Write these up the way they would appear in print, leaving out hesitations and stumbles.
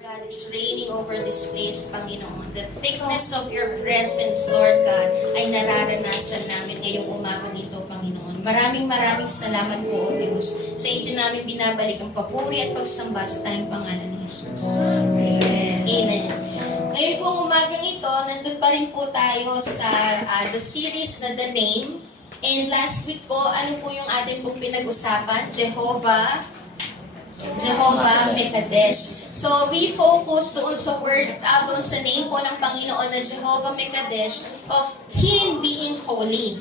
God is reigning over this place, Panginoon. The thickness of your presence, Lord God, ay nararanasan namin ngayong umagang ito, Panginoon. Maraming salamat po, O Diyos. Sa ito namin binabalik ang papuri at pagsamba sa tayong pangalan ni Jesus. Amen. Amen. Ngayon pong umagang ito, nandun pa rin po tayo sa the series na The Name. And last week po, ano po yung ating pong pinag-usapan? Jehovah Mekadesh. So, we focus doon sa doon sa name po ng Panginoon na Jehovah Mekadesh of Him being holy.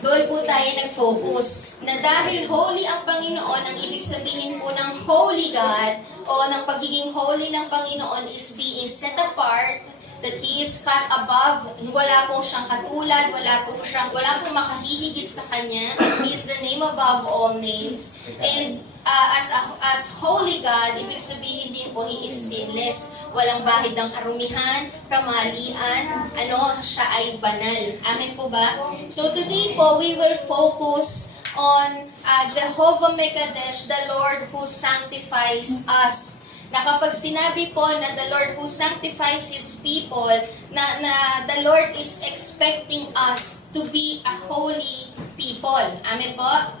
Doon po tayo nag-focus na dahil holy ang Panginoon, ang ibig sabihin po ng holy God o ng pagiging holy ng Panginoon is being set apart, that He is cut above, wala pong siyang katulad, wala pong makahihigit sa Kanya. He is the name above all names. And as holy God, ibig sabihin din po, He is sinless. Walang bahid ng karumihan, kamalian, siya ay banal. Amen po ba? So today po, we will focus on Jehovah Mekadesh, the Lord who sanctifies us. Na kapag sinabi po na the Lord who sanctifies His people, na the Lord is expecting us to be a holy people. Amen po?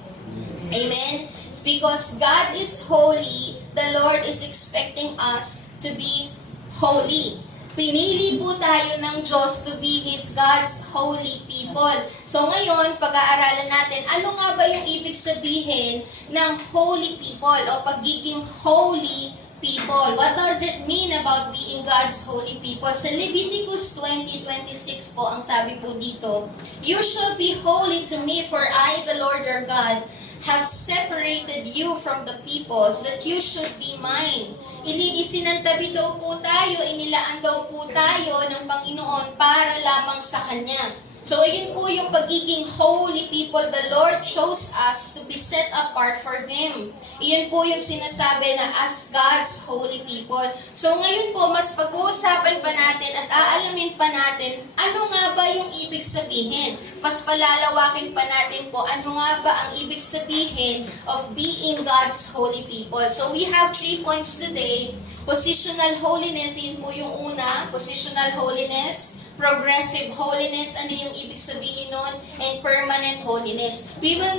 Amen? Because God is holy, the Lord is expecting us to be holy. Pinili po tayo ng Diyos to be God's holy people. So ngayon, pag-aaralan natin, ano nga ba yung ibig sabihin ng holy people o pagiging holy people? What does it mean about being God's holy people? Sa Leviticus 20:26 po, ang sabi po dito, "You shall be holy to me, for I, the Lord your God, have separated you from the peoples, that you should be mine." Isinantabi daw po tayo, inilaan daw po tayo ng Panginoon para lamang sa Kanya. So, ayun po yung pagiging holy people. The Lord chose us to be set apart for Him. Iyon po yung sinasabi na as God's holy people. So, ngayon po, mas pag-uusapan pa natin at aalamin pa natin ano nga ba yung ibig sabihin. Mas palalawakin pa natin po ano nga ba ang ibig sabihin of being God's holy people. So, we have 3 points today. Positional holiness, yun po yung una. Positional holiness. Progressive holiness, ano yung ibig sabihin nun, and permanent holiness. We will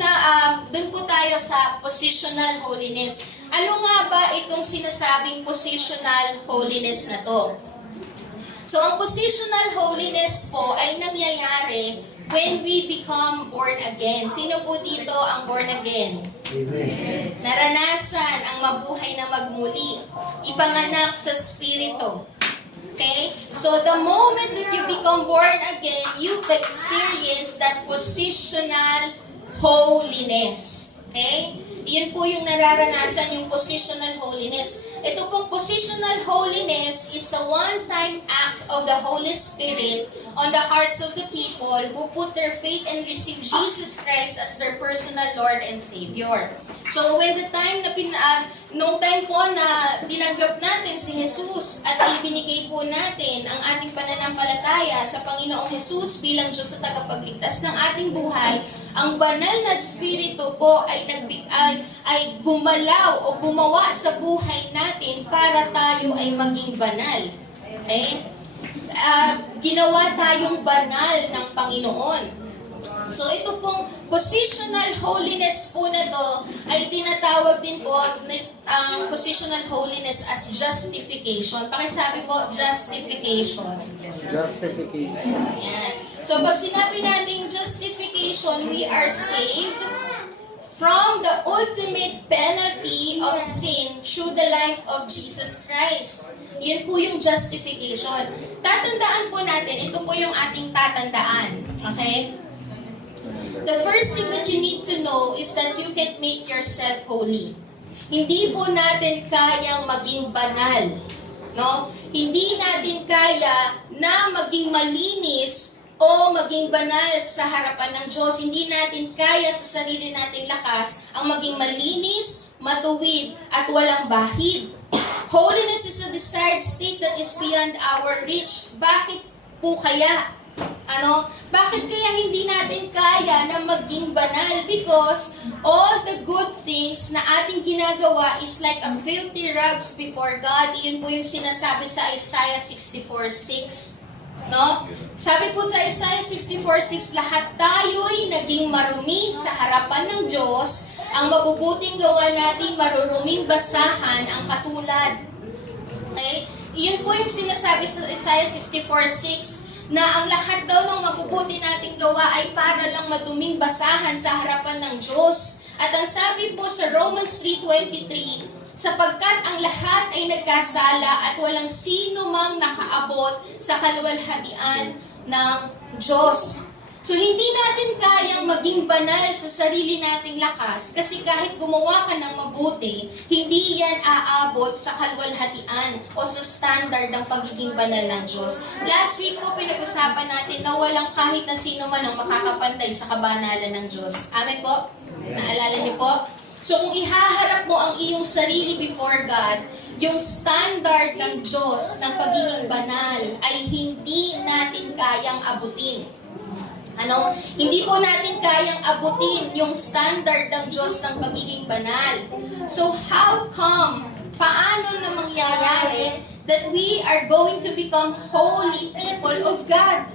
dun po tayo sa positional holiness. Ano nga ba itong sinasabing positional holiness na to? So, ang positional holiness po ay nangyayari when we become born again. Sino po dito ang born again? Amen. Naranasan ang mabuhay na magmuli. Ipanganak sa Espiritu. Okay? So, the moment that you become born again, you've experienced that positional holiness. Okay? Iyon po yung nararanasan, yung positional holiness. Ito pong positional holiness is a one-time act of the Holy Spirit on the hearts of the people who put their faith and receive Jesus Christ as their personal Lord and Savior. So, when the time na nung time po na tinanggap natin si Jesus at ibinigay po natin ang ating pananampalataya sa Panginoong Jesus bilang Diyos at tagapagligtas ng ating buhay, ang banal na Espiritu po ay gumalaw o gumawa sa buhay natin para tayo ay maging banal. Okay? Ginawa tayong banal ng Panginoon. So ito pong positional holiness po na to ay tinatawag din po ang positional holiness as justification. Pakisabi po, justification. Justification. Yan. So pag sinabi natin justification, we are saved from the ultimate penalty of sin through the life of Jesus Christ. Yun po yung justification. Tatandaan po natin, ito po yung ating tatandaan. Okay? The first thing that you need to know is that you can't make yourself holy. Hindi po natin kayang maging banal. No? Hindi natin kaya na maging malinis o maging banal sa harapan ng Diyos. Hindi natin kaya sa sarili nating lakas ang maging malinis, matuwid, at walang bahid. Holiness is a desired state that is beyond our reach. Bakit po kaya? Bakit kaya hindi natin kaya na maging banal? Because all the good things na ating ginagawa is like a filthy rags before God. Iyon po yung sinasabi sa Isaiah 64:6. No? Sabi po sa Isaiah 64:6, lahat tayo'y naging marumi sa harapan ng Diyos. Ang mabubuting gawa natin, maruruming basahan ang katulad. Okay? Iyon po yung sinasabi sa Isaiah 64:6 na ang lahat daw ng mabubuti nating gawa ay para lang maduming basahan sa harapan ng Diyos. At ang sabi po sa Romans 3:23, sapagkat ang lahat ay nagkasala at walang sino mang nakaabot sa kaluwalhatian ng Diyos. So hindi natin kayang maging banal sa sarili nating lakas kasi kahit gumawa ka ng mabuti, hindi yan aabot sa kaluwalhatian o sa standard ng pagiging banal ng Diyos. Last week po pinag-usapan natin na walang kahit na sino man ang makakapantay sa kabanalan ng Diyos. Amen po? Naalala niyo po? So kung ihaharap mo ang iyong sarili before God, yung standard ng Diyos ng pagiging banal ay hindi natin kayang abutin. Hindi po natin kayang abutin yung standard ng Diyos ng pagiging banal. So how come, paano na mangyayari that we are going to become holy people of God?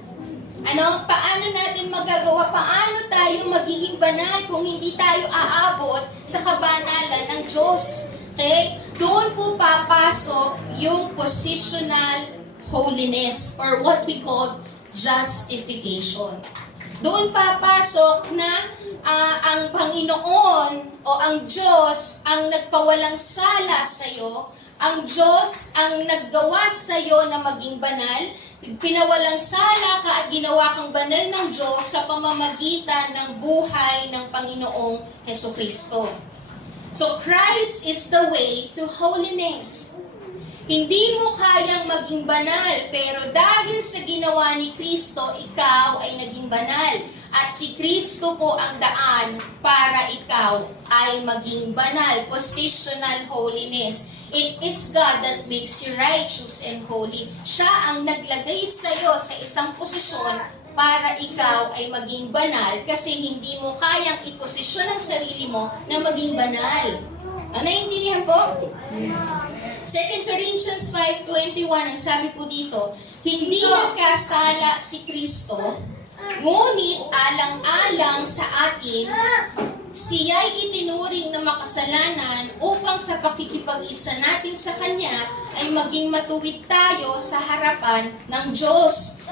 Paano natin magagawa? Paano tayo magiging banal kung hindi tayo aabot sa kabanalan ng Diyos? Okay? Doon po papasok yung positional holiness or what we call justification. Doon papasok na ang Panginoon o ang Diyos ang nagpawalang sala sa iyo, ang Diyos ang naggawa sa iyo na maging banal, pinawalang sala ka at ginawa kang banal ng Diyos sa pamamagitan ng buhay ng Panginoong Hesukristo. So Christ is the way to holiness. Hindi mo kayang maging banal, pero dahil sa ginawa ni Kristo, ikaw ay naging banal. At si Kristo po ang daan para ikaw ay maging banal. Positional holiness. It is God that makes you righteous and holy. Siya ang naglagay sa iyo sa isang posisyon para ikaw ay maging banal kasi hindi mo kayang iposisyon ang sarili mo na maging banal. Naiintindihan po? 2 Corinthians 5:21, ang sabi po dito, hindi nagkasala si Kristo, ngunit alang-alang sa atin, siya'y itinuring na makasalanan upang sa pakikipag-isa natin sa Kanya ay maging matuwid tayo sa harapan ng Diyos.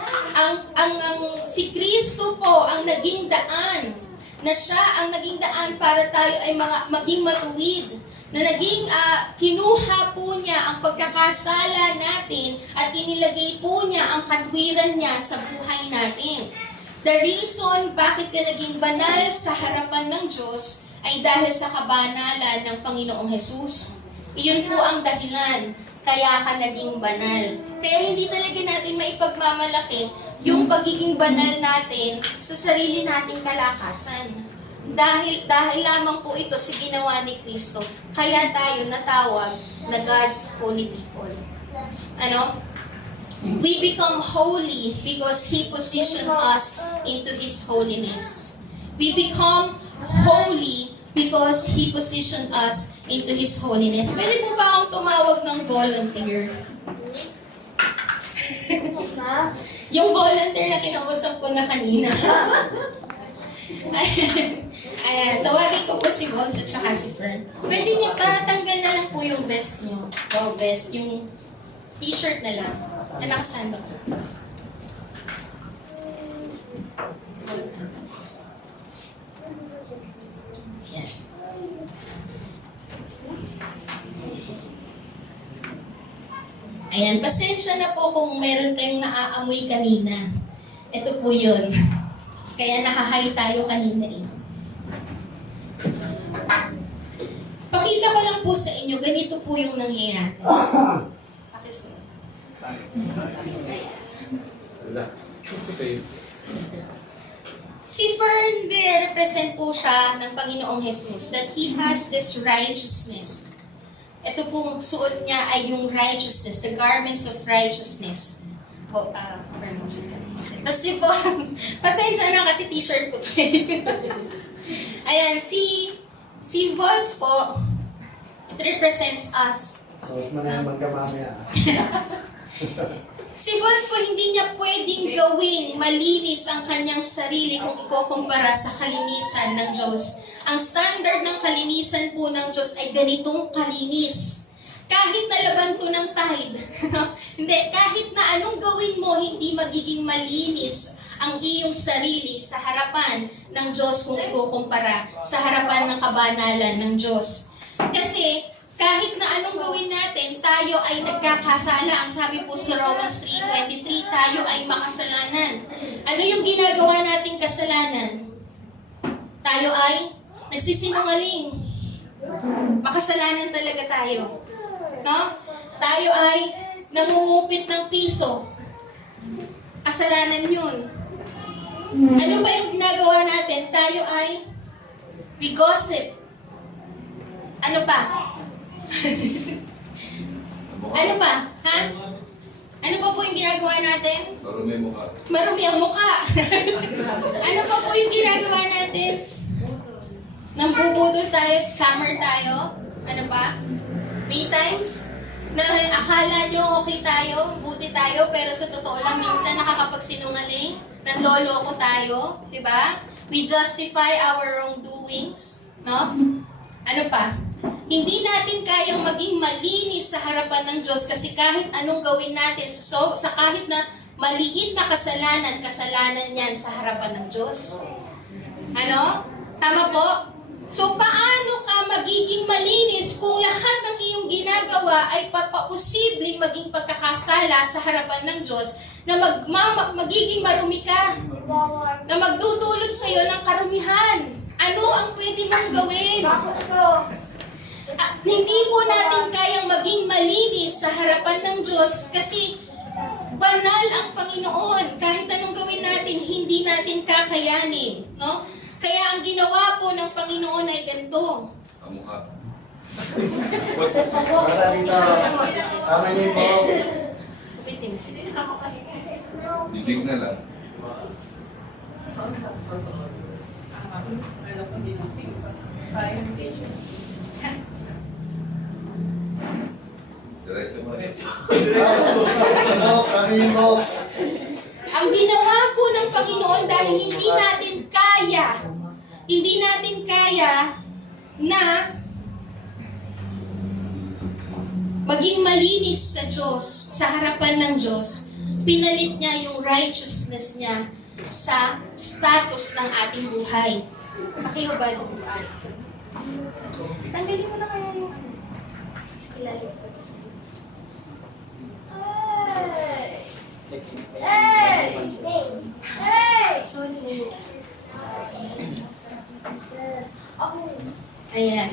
Si Kristo po ang naging daan, na siya ang naging daan para tayo ay maging matuwid, na naging kinuha po niya ang pagkakasala natin at inilagay po niya ang katwiran niya sa buhay natin. The reason bakit ka naging banal sa harapan ng Diyos ay dahil sa kabanalan ng Panginoong Hesus. Iyon po ang dahilan kaya ka naging banal. Kaya hindi talaga natin maipagmamalaki yung pagiging banal natin sa sarili nating kalakasan. Dahil lamang po ito sa ginawa ni Kristo, kaya tayo natawag na God's holy people. We become holy because He positioned us into His holiness. We become holy because He positioned us into His holiness. Pwede po ba akong tumawag ng volunteer? Yung volunteer na kinausap ko na kanina. Ayan, tawagin ko po si Vons at saka si Fern. Pwede niyo patanggal na lang po yung vest niyo. Wow, vest. Yung t-shirt na lang. Nakasando ko. Ayan. Ayan, pasensya na po kung meron kayong naaamoy kanina. Ito po yun. Kaya nakahay tayo kanina eh. Pakita ko lang po sa inyo, ganito po yung nangyayari. Pakisunod. Si Fern, represent po siya ng Panginoong Jesus that He has this righteousness. Ito pong suot niya ay yung righteousness, the garments of righteousness. Fern, mo siya. Tapos si Paul, pasensya na kasi t-shirt ko to eh. Ayan, si Vols po, it represents us. Suot mo na yung magkamamaya. Si Vols po, hindi niya pwedeng gawing malinis ang kanyang sarili kung ikukumpara sa kalinisan ng Diyos. Ang standard ng kalinisan po ng Diyos ay ganitong kalinis. Kahit nalaban to ng tide, hindi, kahit na anong gawin mo, hindi magiging malinis ang iyong sarili sa harapan ng Diyos kung ikukumpara sa harapan ng kabanalan ng Diyos. Kasi kahit na anong gawin natin, tayo ay nagkakasala. Ang sabi po sa Romans 3:23, tayo ay makasalanan. Ano yung ginagawa nating kasalanan? Tayo ay nagsisinungaling. Makasalanan talaga tayo. No? Tayo ay nangungupit ng piso. Kasalanan yun. Ano ba yung ginagawa natin? Tayo ay we gossip. Ano pa? Ano pa? Ha? Ano pa po yung ginagawa natin? Marumi mo ka. Marumi ang mukha. Ano pa po yung ginagawa natin? Nambubudol tayo, scammer tayo. Ano pa? May times na akala nyo okay tayo, buti tayo, pero sa totoo lang minsan nakakapagsinungaling, nanloloko tayo, di ba? We justify our wrongdoings, no? Ano pa? Hindi natin kayang maging malinis sa harapan ng Diyos kasi kahit anong gawin natin, sa kahit na maliit na kasalanan, kasalanan yan sa harapan ng Diyos. Ano? Tama po? So, paano ka magiging malinis kung lahat ng iyong ginagawa ay papaposibleng maging pagkakasala sa harapan ng Diyos na magiging marumi ka, na magdudulot sa iyo ng karumihan? Ano ang pwede mong gawin? Hindi po natin kayang maging malinis sa harapan ng Diyos kasi banal ang Panginoon. Kahit anong gawin natin, hindi natin kakayanin. No? Kaya ang ginawa po ng Panginoon ay ganito. Ang mukha. Para dito, tama niyo po. Bibig na lang. Diretso mo rin. Tama niyo po. Ang ginawa po ng Panginoon dahil hindi natin kaya na maging malinis sa Diyos, sa harapan ng Diyos, pinalit niya yung righteousness niya sa status ng ating buhay. Pakihubad. Tanggalin mo na kaya yung ano. Sige, lalim ko. Sorry. Ayan.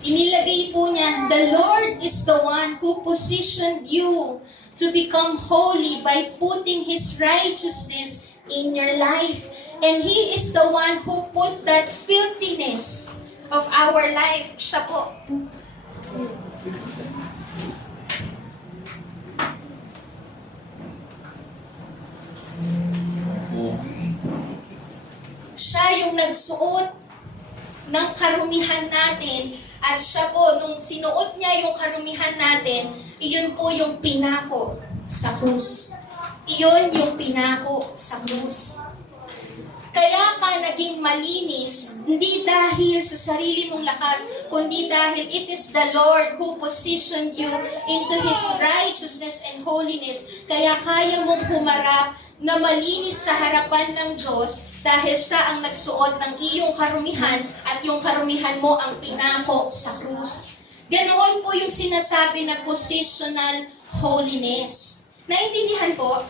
Inilagay po niya, the Lord is the one who positioned you to become holy by putting His righteousness in your life. And He is the one who put that filthiness of our life. Siya po. Siya yung nagsuot ng karumihan natin at siya po, nung sinuot niya yung karumihan natin, iyon po yung pinako sa krus. Iyon yung pinako sa krus. Kaya ka naging malinis, hindi dahil sa sarili mong lakas, kundi dahil it is the Lord who positioned you into His righteousness and holiness. Kaya kaya mong humarap na malinis sa harapan ng Diyos dahil siya ang nagsuot ng iyong karumihan at yung karumihan mo ang pinako sa krus. Ganoon po yung sinasabi na positional holiness. Naintindihan po?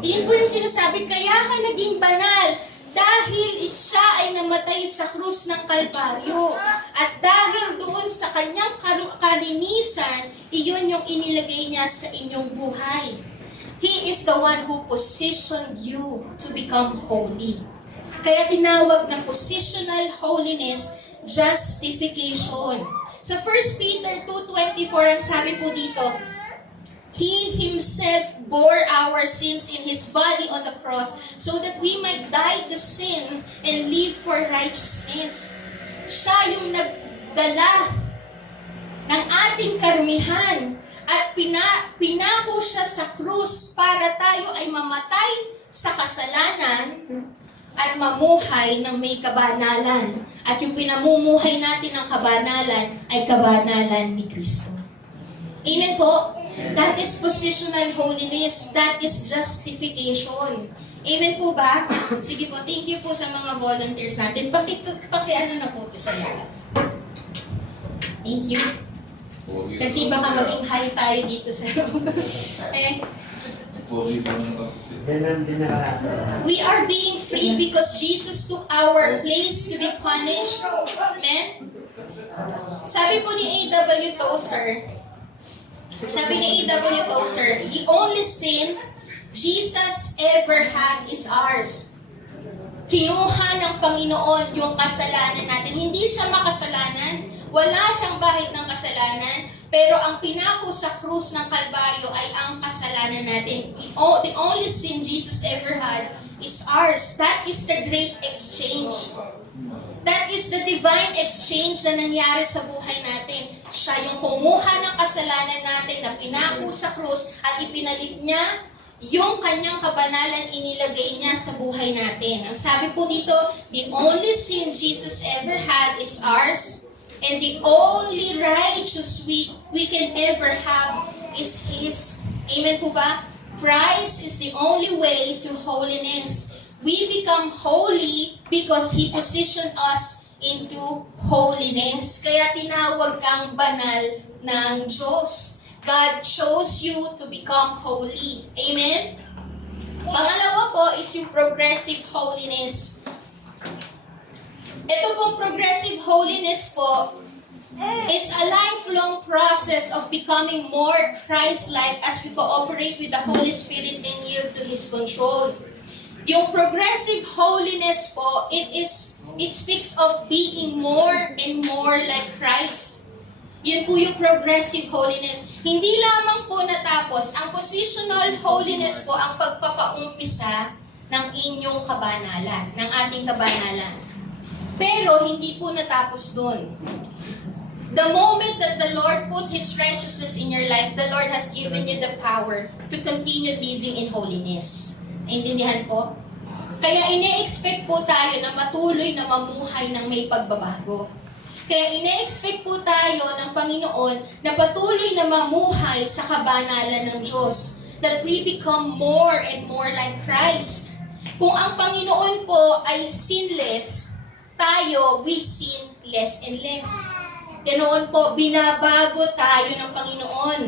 Iyon po yung sinasabi, kaya ka naging banal dahil siya ay namatay sa krus ng Kalbaryo. At dahil doon sa kanyang kalinisan, iyon yung inilagay niya sa inyong buhay. He is the one who positioned you to become holy. Kaya tinawag na positional holiness, justification. Sa 1 Peter 2:24, ang sabi po dito, He Himself bore our sins in His body on the cross so that we might die to sin and live for righteousness. Siya yung nagdala ng ating karumihan at pinako siya sa krus para tayo ay mamatay sa kasalanan at mamuhay ng may kabanalan. At yung pinamumuhay natin ng kabanalan ay kabanalan ni Kristo. Amen po? That is positional holiness. That is justification. Amen po ba? Sige po, thank you po sa mga volunteers natin. Pakiano na po ito sa labas. Thank you. Kasi baka maging high tayo dito sa We are being free because Jesus took our place to be punished. Amen? Sabi po ni A.W. Tozer, the only sin Jesus ever had is ours. Kinuha ng Panginoon yung kasalanan natin. Hindi siya makasalanan. Wala siyang bahid ng kasalanan. Pero ang pinako sa krus ng Kalbaryo ay ang kasalanan natin. The only sin Jesus ever had is ours. That is the great exchange. That is the divine exchange na nangyari sa buhay natin. Siya yung kumuha ng kasalanan natin na pinako sa krus at ipinalit niya yung kanyang kabanalan, inilagay niya sa buhay natin. Ang sabi po dito, the only sin Jesus ever had is ours, and the only righteous we can ever have is His. Amen po ba? Christ is the only way to holiness. We become holy because He positioned us into holiness. Kaya tinawag kang banal ng Diyos. God chose you to become holy. Amen? Pangalawa po is yung progressive holiness. Ito pong progressive holiness po is a lifelong process of becoming more Christ-like as we cooperate with the Holy Spirit and yield to His control. Yung progressive holiness po, it speaks of being more and more like Christ. Yun po yung progressive holiness. Hindi lamang po natapos, ang positional holiness po ang pagpapaumpisa ng inyong kabanalan, ng ating kabanalan. Pero hindi po natapos dun. The moment that the Lord put His righteousness in your life, the Lord has given you the power to continue living in holiness. Naintindihan po? Kaya ine-expect po tayo na matuloy na mamuhay ng may pagbabago. Kaya ine-expect po tayo ng Panginoon na patuloy na mamuhay sa kabanalan ng Diyos. That we become more and more like Christ. Kung ang Panginoon po ay sinless, tayo, we sin less and less. Ganoon po, binabago tayo ng Panginoon.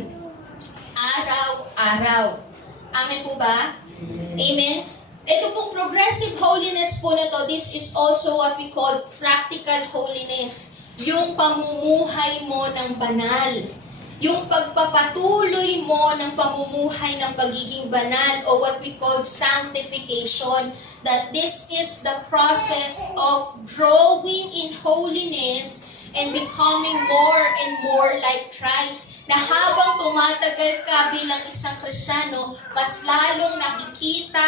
Araw-araw. Amen po ba? Amen? Ito pong progressive holiness po na to, this is also what we call practical holiness. Yung pamumuhay mo ng banal. Yung pagpapatuloy mo ng pamumuhay ng pagiging banal o what we call sanctification. That this is the process of growing in holiness and becoming more and more like Christ, na habang tumatagal ka bilang isang Kristiyano, mas lalong nakikita,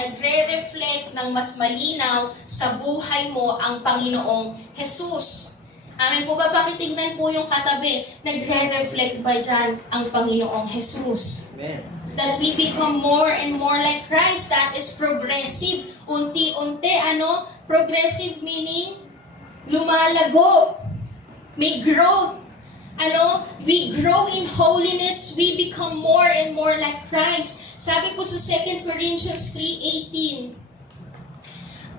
nagre-reflect ng mas malinaw sa buhay mo ang Panginoong Jesus. Amen po ba? Pakitignan po yung katabi, nagre-reflect ba dyan ang Panginoong Jesus? Amen. That we become more and more like Christ. That is progressive. Unti-unti, progressive meaning, lumalago. May growth. We grow in holiness. We become more and more like Christ. Sabi po sa 2 Corinthians 3:18,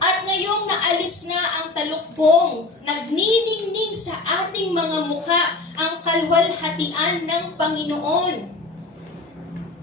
at ngayong naalis na ang talukbong, nagniningning sa ating mga mukha ang kalwalhatian ng Panginoon.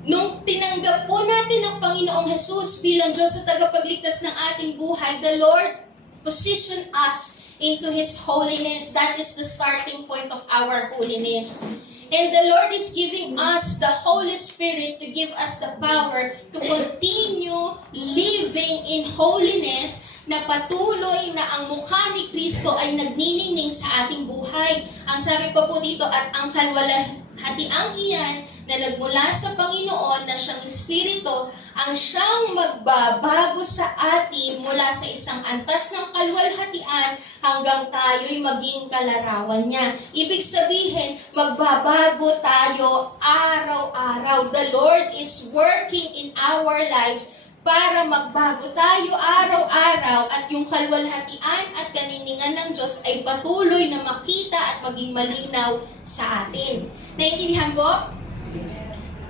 Nung tinanggap po natin ang Panginoong Jesus bilang Diyos at tagapagligtas ng ating buhay, the Lord positioned us into His holiness. That is the starting point of our holiness. And the Lord is giving us the Holy Spirit to give us the power to continue living in holiness, na patuloy na ang mukha ni Kristo ay nagniningning sa ating buhay. Ang sabi pa po dito, at ang kalwalhatiang iyan na nagmula sa Panginoon na siyang Espiritu ang siyang magbabago sa atin mula sa isang antas ng kaluwalhatian hanggang tayo'y maging kalarawan niya. Ibig sabihin, magbabago tayo araw-araw. The Lord is working in our lives para magbago tayo araw-araw at yung kalwalhatian at kaniningan ng Diyos ay patuloy na makita at maging malinaw sa atin. Naintindihan po?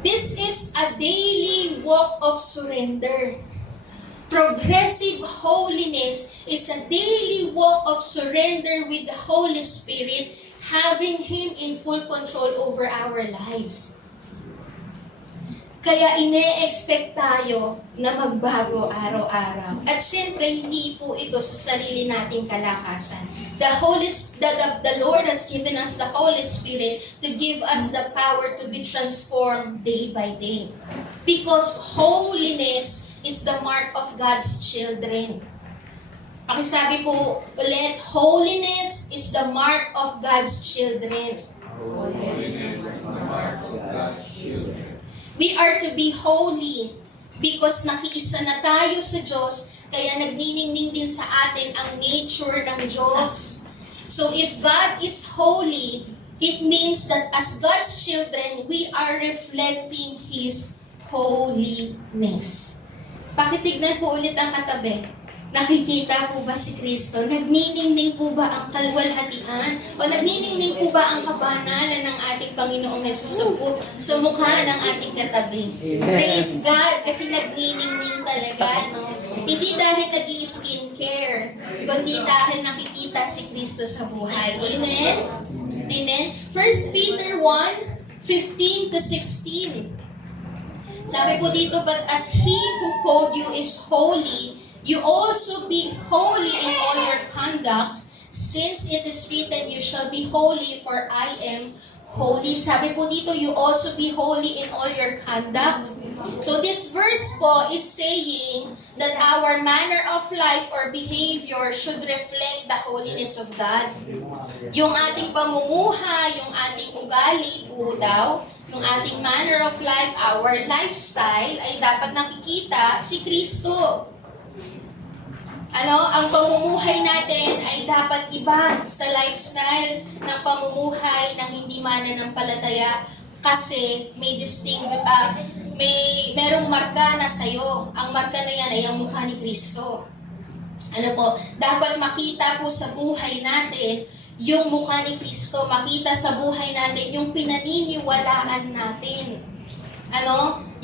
This is a daily walk of surrender. Progressive holiness is a daily walk of surrender with the Holy Spirit, having Him in full control over our lives. Kaya ine-expect tayo na magbago araw-araw. At syempre, hindi po ito sa sarili nating kalakasan. The Lord has given us the Holy Spirit to give us the power to be transformed day by day. Because holiness is the mark of God's children. Pakisabi po ulit, holiness is the mark of God's children. Holiness is the mark of God's children. We are to be holy because nakiisa na tayo sa Diyos, kaya nagniningning din sa atin ang nature ng Diyos. So if God is holy, it means that as God's children, we are reflecting His holiness. Pakitignan po ulit ang katabi. Nakikita po ba si Kristo? Nagniningning po ba ang kalwalhatian? O nagniningning po ba ang kabanalan ng ating Panginoong Hesus sa mukha ng ating katabi? Praise God! Kasi nagniningning talaga, no? Hindi dahil nag-i-skincare, kundi dahil nakikita si Kristo sa buhay. Amen? Amen? 1 Peter 1:15-16. Sabi po dito, but as He who called you is holy, you also be holy in all your conduct, since it is written, you shall be holy, for I am holy. Sabi po dito, you also be holy in all your conduct. So this verse po is saying that our manner of life or behavior should reflect the holiness of God. Yung ating pamumuhay, yung ating ugali po daw, yung ating manner of life, our lifestyle, ay dapat nakikita si Kristo. Ang pamumuhay natin ay dapat iba sa lifestyle ng pamumuhay ng hindi mananampalataya kasi merong marka na sa'yo. Ang marka na yan ay ang mukha ni Kristo. Dapat makita po sa buhay natin yung mukha ni Kristo, makita sa buhay natin yung pinaniniwalaan natin.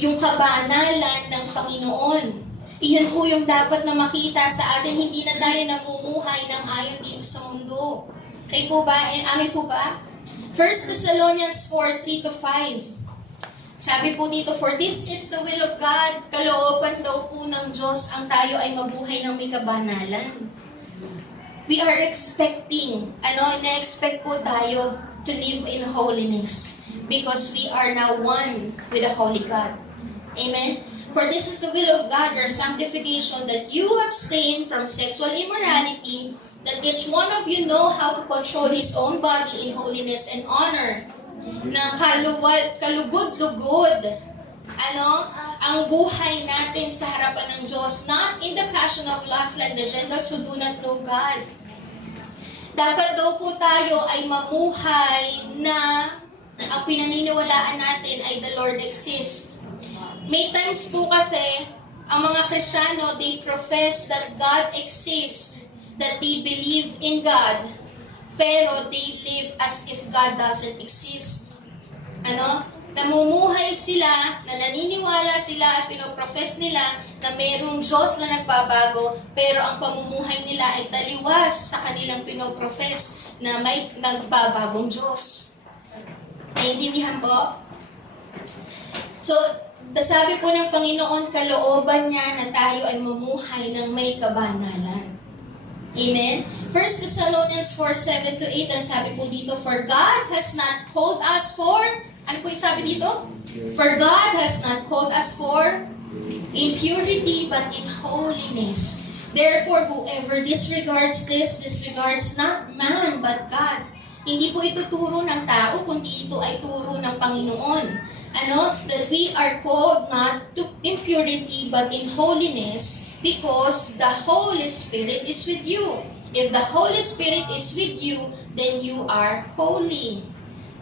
Yung kabanalan ng Panginoon. Iyon po yung dapat na makita sa atin, hindi na tayo namumuhay ng ayon dito sa mundo. Okay po ba? Amin po ba? 1 Thessalonians 4:3-5. Sabi po dito, for this is the will of God, kalooban daw po ng Diyos ang tayo ay mabuhay ng may kabanalan. We are expecting, ina-expect po tayo to live in holiness because we are now one with the Holy God. Amen? For this is the will of God, your sanctification, that you abstain from sexual immorality, that each one of you know how to control his own body in holiness and honor. Na kalugod-lugod. Ang buhay natin sa harapan ng Diyos, not in the passion of lust like the Gentiles who do not know God. Dapat daw po tayo ay mamuhay na ang pinaniniwalaan natin ay the Lord exists. May times po kasi, ang mga Kristiyano, they profess that God exists, that they believe in God, pero they live as if God doesn't exist. Namumuhay sila, na naniniwala sila at pinoprofess nila na mayroong Diyos na nagbabago, pero ang pamumuhay nila ay taliwas sa kanilang pinoprofess na may nagbabagong Diyos. Naiintindihan po? So, sabi po ng Panginoon, kalooban niya na tayo ay mamuhay ng may kabanalan. Amen? 1 Thessalonians 4:7-8, ang sabi po dito, for God has not called us for, ano po yung sabi dito? For God has not called us for impurity, but in holiness. Therefore, whoever disregards this, disregards not man, but God. Hindi po ito turo ng tao, kundi ito ay turo ng Panginoon. That we are called not to impurity but in holiness because the Holy Spirit is with you. If the Holy Spirit is with you, then you are holy.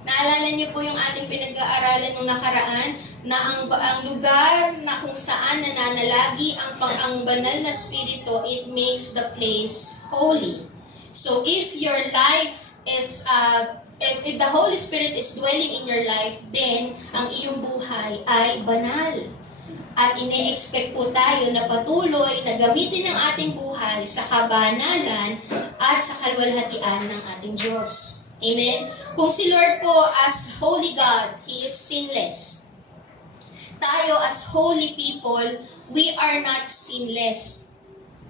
Naalala niyo po yung ating pinag-aaralan nung nakaraan na ang lugar na kung saan nananalagi ang banal na spirito, it makes the place holy. So if your life is if the Holy Spirit is dwelling in your life, then ang iyong buhay ay banal. At ine-expect po tayo na patuloy na gamitin ang ating buhay sa kabanalan at sa kalwalhatian ng ating Diyos. Amen? Kung si Lord po as holy God, He is sinless. Tayo as holy people, we are not sinless.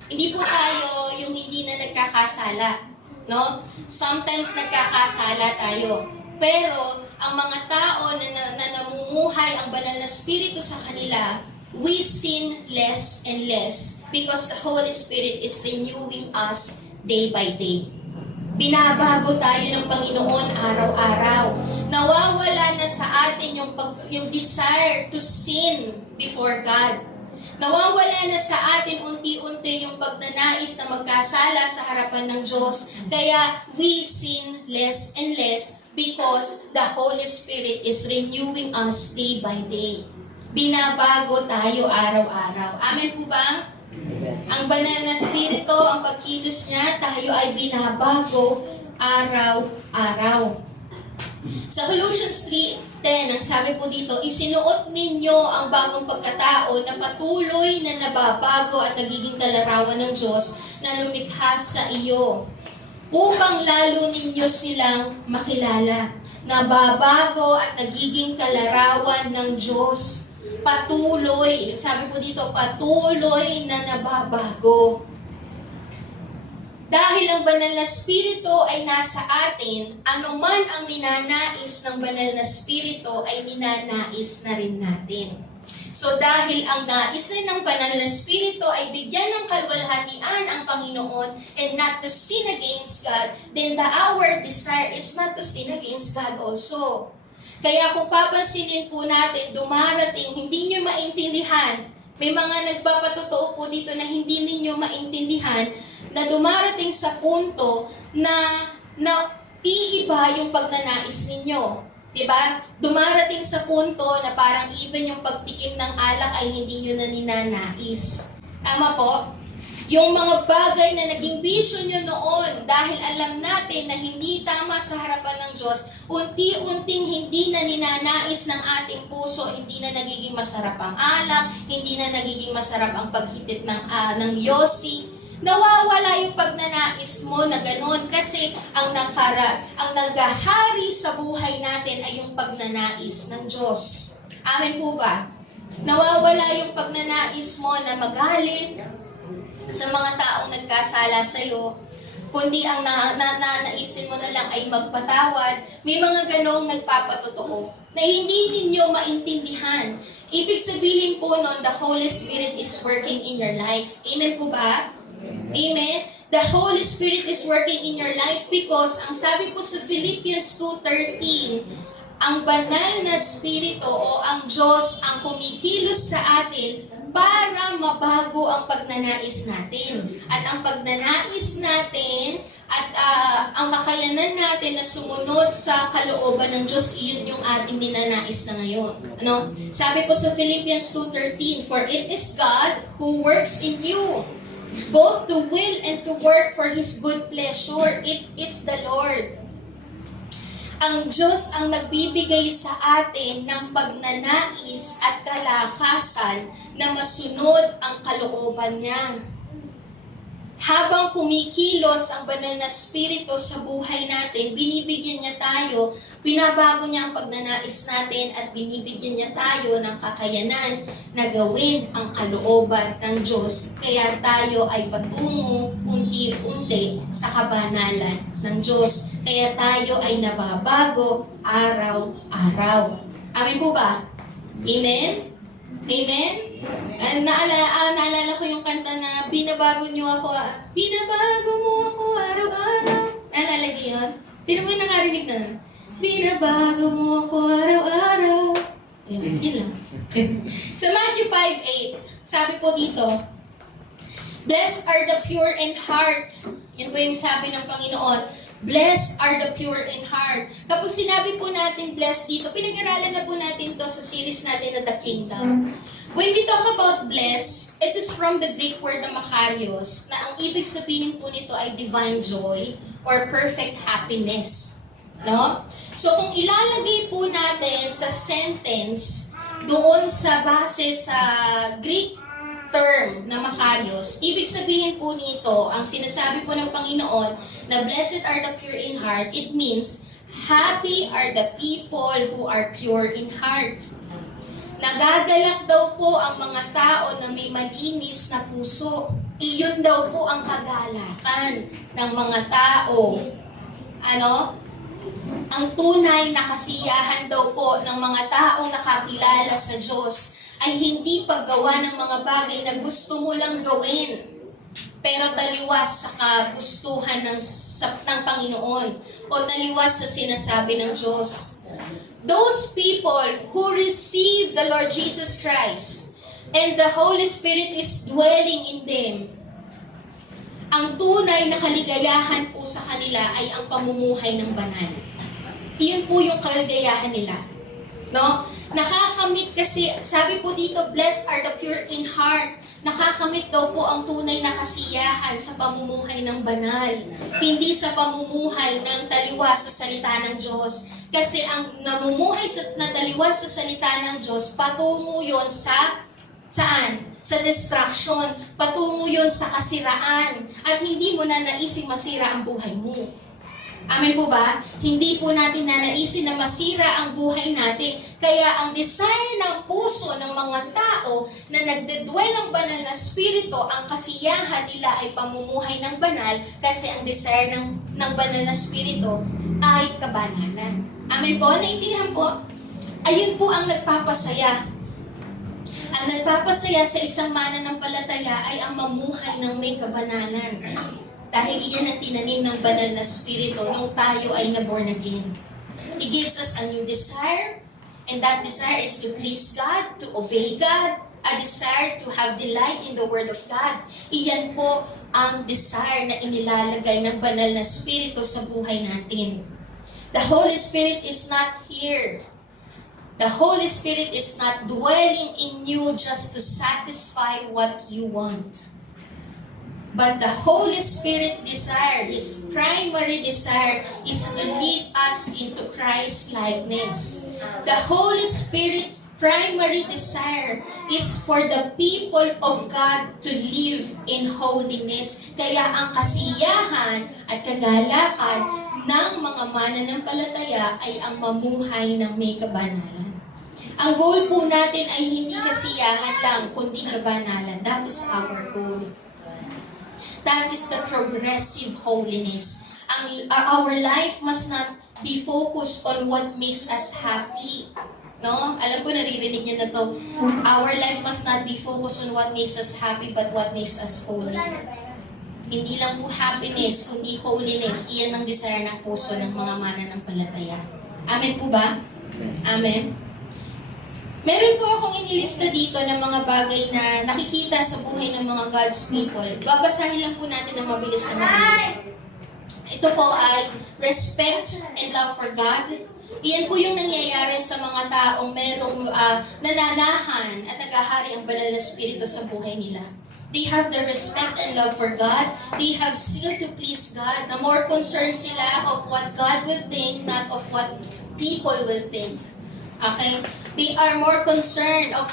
Hindi po tayo yung hindi na nagkakasala. No? Sometimes nagkakasala tayo. Pero ang mga tao na namumuhay ang banal na spirito sa kanila, we sin less and less because the Holy Spirit is renewing us day by day. Binabago tayo ng Panginoon araw-araw. Nawawala na sa atin yung desire to sin before God. Nawawala na sa atin unti-unti yung pagnanais na magkasala sa harapan ng Diyos. Kaya we sin less and less because the Holy Spirit is renewing us day by day. Binabago tayo araw-araw. Amen po ba? Ang banal na spirito, ang pagkilos niya, tayo ay binabago araw-araw. Sa Colossians 3:10, ang sabi po dito, isinuot ninyo ang bagong pagkatao na patuloy na nababago at nagiging kalarawan ng Diyos na lumikha sa iyo, upang lalo ninyo silang makilala. Nababago at nagiging kalarawan ng Diyos. Patuloy, sabi po dito, patuloy na nababago. Dahil ang banal na spirito ay nasa atin, anuman ang ninanais ng banal na spirito ay ninanais na rin natin. So dahil ang nais rin ng banal na spirito ay bigyan ng kalwalhatian ang Panginoon and not to sin against God, then our desire is not to sin against God also. Kaya kung papansinin po natin, dumarating, hindi nyo maintindihan, may mga nagpapatotoo po dito na hindi ninyo maintindihan, na dumarating sa punto na iiba yung pagnanais ninyo. Diba? Dumarating sa punto na parang even yung pagtikim ng alak ay hindi nyo na ninanais. Tama po? Yung mga bagay na naging bisyo nyo noon dahil alam natin na hindi tama sa harapan ng Diyos, unti-unting hindi na ninanais ng ating puso, hindi na nagiging masarap ang alak, hindi na nagiging masarap ang paghitit ng yosi. Nawawala yung pagnanais mo na ganun kasi ang naghahari sa buhay natin ay yung pagnanais ng Diyos. Amen po ba? Nawawala yung pagnanais mo na magalit sa mga taong nagkasala sa iyo, kundi ang naisin mo na lang ay magpatawad. May mga ganong nagpapatotoo na hindi ninyo maintindihan. Ibig sabihin po nun, the Holy Spirit is working in your life. Amen po ba? Amen? The Holy Spirit is working in your life because ang sabi po sa Philippians 2:13, ang banal na spirito o ang Diyos ang kumikilos sa atin para mabago ang pagnanais natin. At ang pagnanais natin at ang kakayanan natin na sumunod sa kalooban ng Diyos, iyon yung ating ninanais na ngayon. Ano? Sabi po sa Philippians 2:13, for it is God who works in you, both to will and to work for His good pleasure. It is the Lord. Ang Diyos ang nagbibigay sa atin ng pagnanais at kalakasan na masunod ang kalooban niya. Habang kumikilos ang banal na spirito sa buhay natin, binibigyan niya tayo, binabago niya ang pagnanais natin at binibigyan niya tayo ng kakayanan na gawin ang kalooban ng Diyos. Kaya tayo ay patungo unti-unti sa kabanalan ng Diyos. Kaya tayo ay nababago araw-araw. Amen po ba? Amen? Amen? Naalala ko yung kanta na binabago niyo ako, binabago mo ako araw-araw. Naalala niyo yun? Sino po yung nakarinig na? Binabago mo ako araw-araw. Yun lang. Sa Matthew 5:8, sabi po dito, Blessed are the pure in heart. Yan po yung sabi ng Panginoon. Blessed are the pure in heart. Kapag sinabi po natin blessed dito, pinag-aralan na po natin to sa series natin na The Kingdom. When we talk about blessed, it is from the Greek word na makarios, na ang ibig sabihin po nito ay divine joy or perfect happiness. No? So kung ilalagay po natin sa sentence doon sa base sa Greek term na makarios, ibig sabihin po nito, ang sinasabi po ng Panginoon na blessed are the pure in heart, it means happy are the people who are pure in heart. Nagagalak daw po ang mga tao na may malinis na puso. Iyon daw po ang kagalakan ng mga tao. Ang tunay na kasiyahan daw po ng mga taong nakakilala sa Diyos ay hindi paggawa ng mga bagay na gusto mo lang gawin, pero taliwas sa kagustuhan ng Panginoon o taliwas sa sinasabi ng Diyos. Those people who receive the Lord Jesus Christ and the Holy Spirit is dwelling in them, ang tunay na kaligayahan po sa kanila ay ang pamumuhay ng banal. Iyon po yung kaligayahan nila. No? Nakakamit kasi, sabi po dito, blessed are the pure in heart. Nakakamit daw po ang tunay na kasiyahan sa pamumuhay ng banal. Hindi sa pamumuhay ng taliwas sa salita ng Diyos. Kasi ang namumuhay na taliwas sa salita ng Diyos, patungo yon sa saan? Sa destruction. Patungo yon sa kasiraan. At hindi mo na naising masira ang buhay mo. Amen po ba? Hindi po natin nanaisin na masira ang buhay natin. Kaya ang desire ng puso ng mga tao na nagdedwell ang banal na spirito, ang kasiyahan nila ay pamumuhay ng banal kasi ang desire ng banal na spirito ay kabanalan. Amen po? Naintindihan po? Ayun po ang nagpapasaya. Ang nagpapasaya sa isang mananampalataya ay ang mamuhay ng may kabanalan. Dahil iyan ang tinanim ng banal na spirito nung tayo ay na-born again. He gives us a new desire, and that desire is to please God, to obey God, a desire to have delight in the Word of God. Iyan po ang desire na inilalagay ng banal na spirito sa buhay natin. The Holy Spirit is not here. The Holy Spirit is not dwelling in you just to satisfy what you want. But the Holy Spirit desire, His primary desire, is to lead us into Christ-likeness. The Holy Spirit primary desire is for the people of God to live in holiness. Kaya ang kasiyahan at kagalakan ng mga mananampalataya ay ang mamuhay ng may kabanalan. Ang goal po natin ay hindi kasiyahan lang, kundi kabanalan. That is our goal. That is the progressive holiness. Our life must not be focused on what makes us happy. No? Alam ko naririnig niyo na to. Our life must not be focused on what makes us happy but what makes us holy. Hindi lang po happiness, kundi holiness. Iyan ang desire ng puso ng mga mananampalataya. Amen po ba? Amen. Meron po akong inilista dito ng mga bagay na nakikita sa buhay ng mga God's people. Babasahin lang po natin ng mabilis na mabilis. Ito po ay respect and love for God. Iyan po yung nangyayari sa mga taong merong nananahan at naghahari ang banal na spirito sa buhay nila. They have the respect and love for God. They have zeal to please God. Na more concerned sila of what God will think, not of what people will think. Okay? They are more concerned of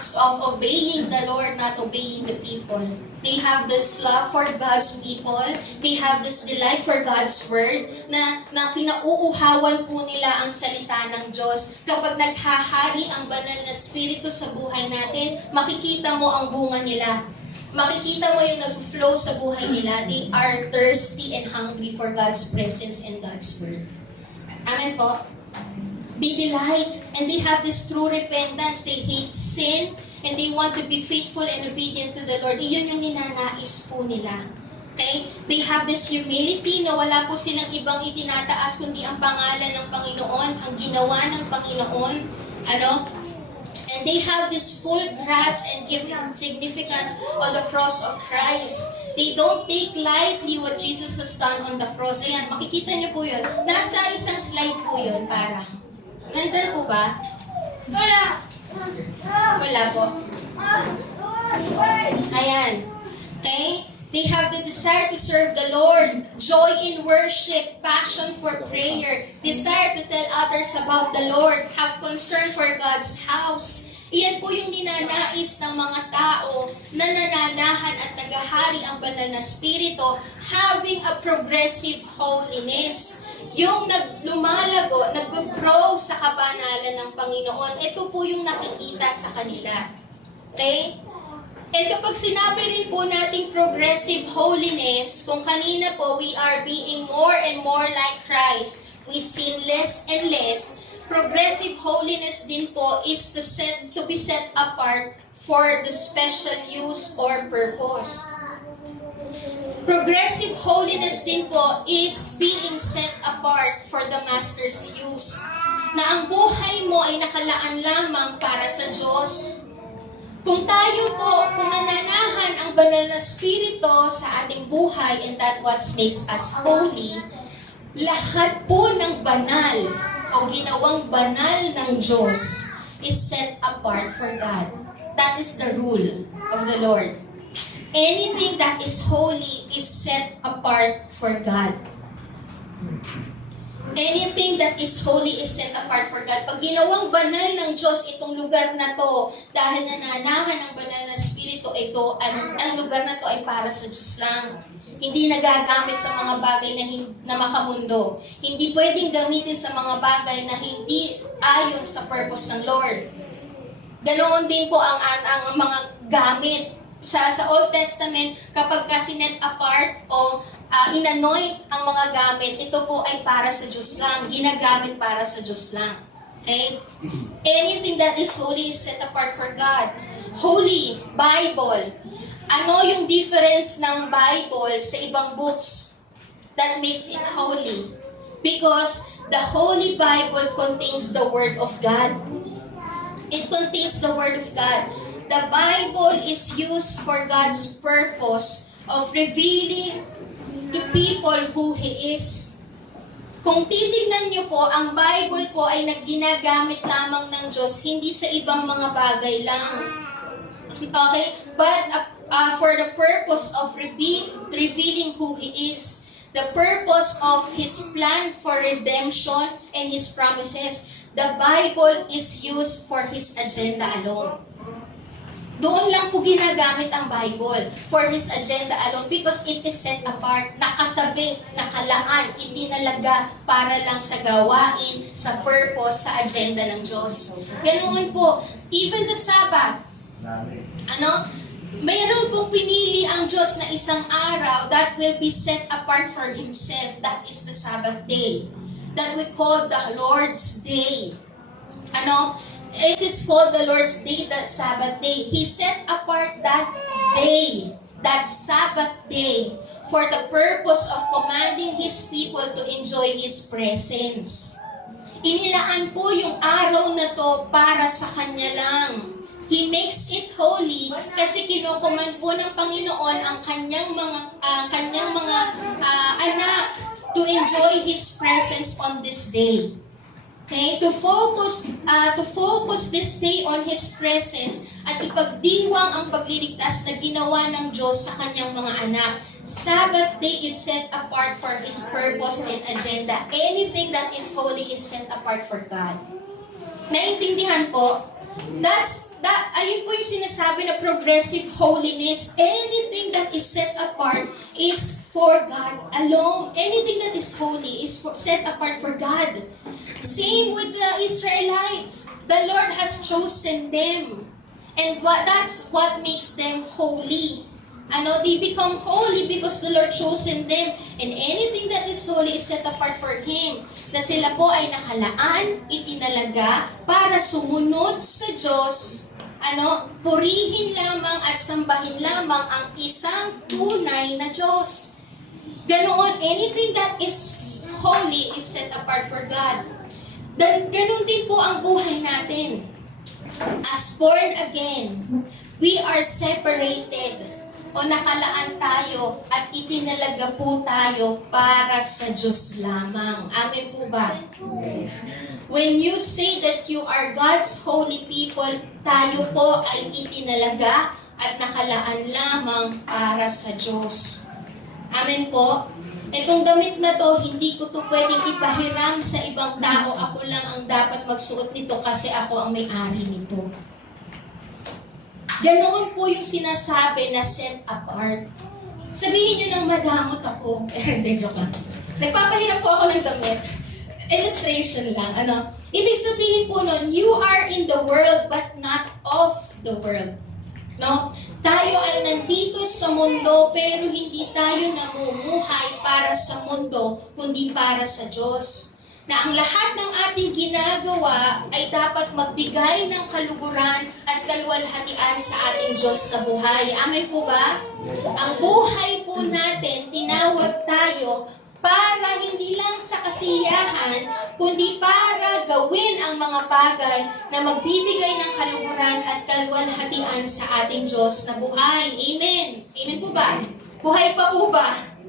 obeying the Lord, not obeying the people. They have this love for God's people. They have this delight for God's word na kinauuhawan po nila ang salita ng Diyos. Kapag naghahari ang banal na spirito sa buhay natin, makikita mo ang bunga nila. Makikita mo yung nag-flow sa buhay nila. They are thirsty and hungry for God's presence and God's word. Amen po? They delight and they have this true repentance. They hate sin and they want to be faithful and obedient to the Lord. Iyon yung ninanais po nila. Okay? They have this humility na wala po silang ibang itinataas kundi ang pangalan ng Panginoon, ang ginawa ng Panginoon. And they have this full grasp and give significance on the cross of Christ. They don't take lightly what Jesus has done on the cross. Ayan, makikita niyo po yun. Nasa isang slide po yun para. Nandun po ba? Wala po. Ayan. Okay? They have the desire to serve the Lord, joy in worship, passion for prayer, desire to tell others about the Lord, have concern for God's house. Iyan po yung ninanais ng mga tao na nananahan at naghahari ang banal na spirito, having a progressive holiness. Yung lumalago, nag-grow sa kabanalan ng Panginoon, ito po yung nakikita sa kanila. Okay? And kapag sinabi rin po nating progressive holiness, kung kanina po we are being more and more like Christ, we sin less and less, progressive holiness din po is to be set apart for the special use or purpose. Progressive holiness din po is being set apart for the Master's use. Na ang buhay mo ay nakalaan lamang para sa Diyos. Kung tayo po, kung nananahan ang banal na spirito sa ating buhay and that what makes us holy, lahat po ng banal o ginawang banal ng Diyos is set apart for God. That is the rule of the Lord. Anything that is holy is set apart for God. Anything that is holy is set apart for God. Pag ginawang banal ng Diyos itong lugar na to, dahil nananahan ang banal na spirito ito, ang lugar na to ay para sa Diyos lang. Hindi nagagamit sa mga bagay na makamundo. Hindi pwedeng gamitin sa mga bagay na hindi ayon sa purpose ng Lord. Ganoon din po ang mga gamit. Sa Old Testament, kapag sinet apart o inanoint ang mga gamit, ito po ay para sa Diyos lang. Ginagamit para sa Diyos lang. Okay? Anything that is holy is set apart for God. Holy, Bible. Ano yung difference ng Bible sa ibang books that makes it holy? Because the Holy Bible contains the Word of God. It contains the Word of God. The Bible is used for God's purpose of revealing to people who He is. Kung titignan niyo po, ang Bible po ay ginagamit lamang ng Diyos, hindi sa ibang mga bagay lang. Okay? But for the purpose of revealing who He is. The purpose of His plan for redemption and His promises. The Bible is used for His agenda alone. Doon lang po ginagamit ang Bible for His agenda alone because it is set apart, nakatabi, nakalaan, itinalaga para lang sa gawain, sa purpose, sa agenda ng Diyos. Ganoon po, even the Sabbath, mayroon pong pinili ang Diyos na isang araw that will be set apart for Himself. That is the Sabbath day. That we call the Lord's Day. It is called the Lord's Day, the Sabbath day. He set apart that day, that Sabbath day, for the purpose of commanding His people to enjoy His presence. Inilaan po yung araw na to para sa Kanya lang. He makes it holy kasi kinukuman po ng Panginoon ang kanyang mga anak to enjoy His presence on this day. Okay, to focus this day on His presence at ipagdiwang ang pagliligtas na ginawa ng Diyos sa kanyang mga anak. Sabbath day is set apart for His purpose and agenda. Anything that is holy is set apart for God. Naintindihan po? Ayun po yung sinasabi na progressive holiness. Anything that is set apart is for God alone. Anything that is holy is set apart for God. Same with the Israelites. The Lord has chosen them. And that's what makes them holy. They become holy because the Lord chosen them. And anything that is holy is set apart for Him. Na sila po ay nakalaan, itinalaga para sumunod sa Diyos. Purihin lamang at sambahin lamang ang isang tunay na Diyos. Ganoon, anything that is holy is set apart for God. Ganon din po ang buhay natin. As born again, we are separated o nakalaan tayo at itinalaga po tayo para sa Diyos lamang. Amen po ba? When you say that you are God's holy people, tayo po ay itinalaga at nakalaan lamang para sa Diyos. Amen po? Itong damit na to, hindi ko to pwedeng ipahiram sa ibang tao. Ako lang ang dapat magsuot nito kasi ako ang may-ari nito. Ganoon po yung sinasabi na set apart. Sabihin nyo nang madamot ako. Hindi, joke lang. Nagpapahiram po ako ng damit. Illustration lang. Ibig sabihin po nun, you are in the world but not of the world. No? Tayo ay nandito sa mundo pero hindi tayo namumuhay para sa mundo kundi para sa Diyos. Na ang lahat ng ating ginagawa ay dapat magbigay ng kaluguran at kaluwalhatian sa ating Diyos na buhay. Amen po ba? Ang buhay po natin, tinawag tayo para hindi lang sa kasiyahan, kundi para gawin ang mga bagay na magbibigay ng kaluguran at kaluwalhatian sa ating Diyos na buhay. Amen. Amen po ba? Buhay pa po ba?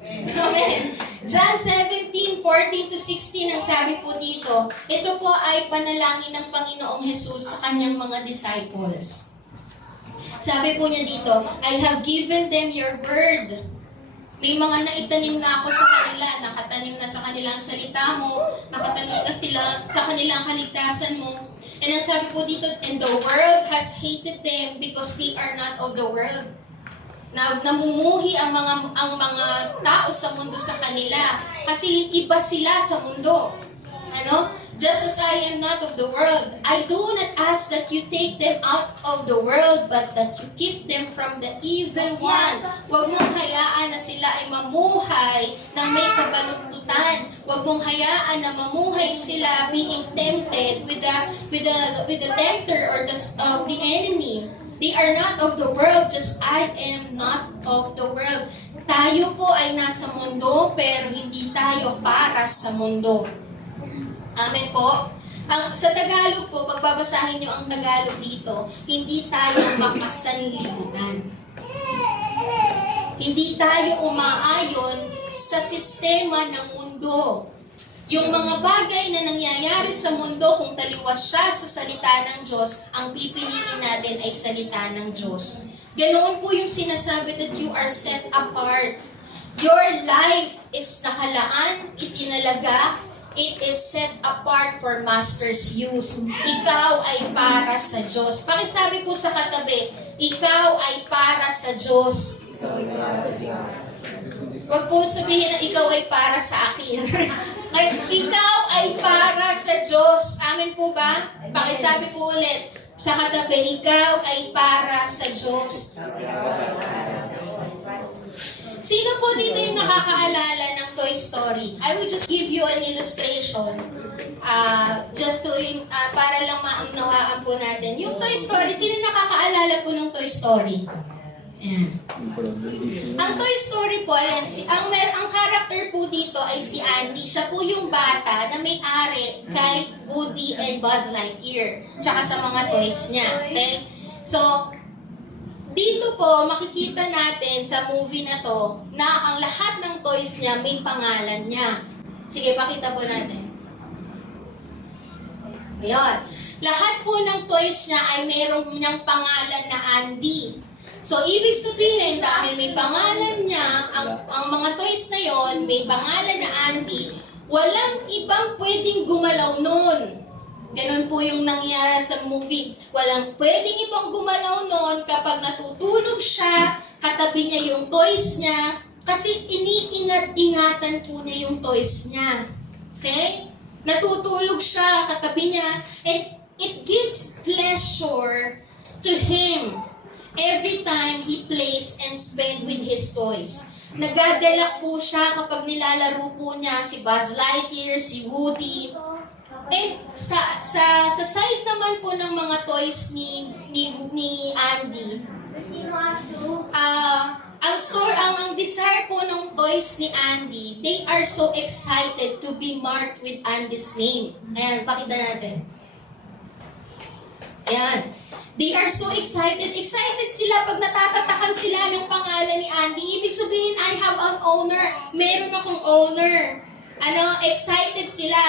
Amen. John 17:14-16 ang sabi po dito, ito po ay panalangin ng Panginoong Jesus sa kanyang mga disciples. Sabi po niya dito, I have given them your word. May mga naitanim na ako sa kanila, nakatanim na sa kanilang salita mo, nakatanim na sila sa kanilang kaligtasan mo. And ang sabi po dito, and the world has hated them because they are not of the world. Na namumuhi ang mga tao sa mundo sa kanila kasi iba sila sa mundo. Just as I am not of the world, I do not ask that you take them out of the world, but that you keep them from the evil one. Huwag mong hayaan na sila ay mamuhay ng may kabaluktutan. Huwag mong hayaan na mamuhay sila being tempted with the tempter or of the enemy. They are not of the world, just I am not of the world. Tayo po ay nasa mundo, pero hindi tayo para sa mundo. Amen po? Sa Tagalog po, pagbabasahin nyo ang Tagalog dito, hindi tayo makasanlibutan. Hindi tayo umaayon sa sistema ng mundo. Yung mga bagay na nangyayari sa mundo, kung taliwas siya sa salita ng Diyos, ang pipiliin natin ay salita ng Diyos. Ganoon po yung sinasabi that you are set apart. Your life is nakalaan, itinalaga, it is set apart for Master's use. Ikaw ay para sa Diyos. Pakisabi po sa katabi, ikaw ay para sa Diyos. Huwag po sabihin na ikaw ay para sa akin. Ikaw ay para sa Diyos. Amen po ba? Pakisabi po ulit sa katabi, ikaw ay para sa Diyos. Sino po dito yung nakakaalala ng Toy Story? I will just give you an illustration. Para lang maunawaan po natin. Yung Toy Story, sino nakakaalala po ng Toy Story? Ayan. Ang Toy Story po, ayan, ang character po dito ay si Andy. Siya po yung bata na may-ari kay Woody and Buzz Lightyear. Tsaka sa mga toys niya. Okay? So, dito po, makikita natin sa movie na to na ang lahat ng toys niya may pangalan niya. Sige, pakita po natin. Ayan. Lahat po ng toys niya ay mayroong niyang pangalan na Andy. So, ibig sabihin, dahil may pangalan niya, ang mga toys na yon may pangalan na Andy, walang ibang pwedeng gumalaw nun. Ganun po yung nangyari sa movie. Walang pwedeng ibang gumalaw nun kapag natutulog siya, katabi niya yung toys niya, kasi iniingat-ingatan po niya yung toys niya. Okay? Natutulog siya, katabi niya, and it gives pleasure to him every time he plays and spend with his toys. Nagagalak po siya kapag nilalaro po niya si Buzz Lightyear, si Woody. And sa side naman po ng mga toys ni Andy, ang desire po ng toys ni Andy, they are so excited to be marked with Andy's name. Ayan, pakita natin. Ayan. They are so excited. Excited sila pag natatatakan sila ng pangalan ni Andy. Ibig sabihin, I have an owner. Meron akong owner. Excited sila.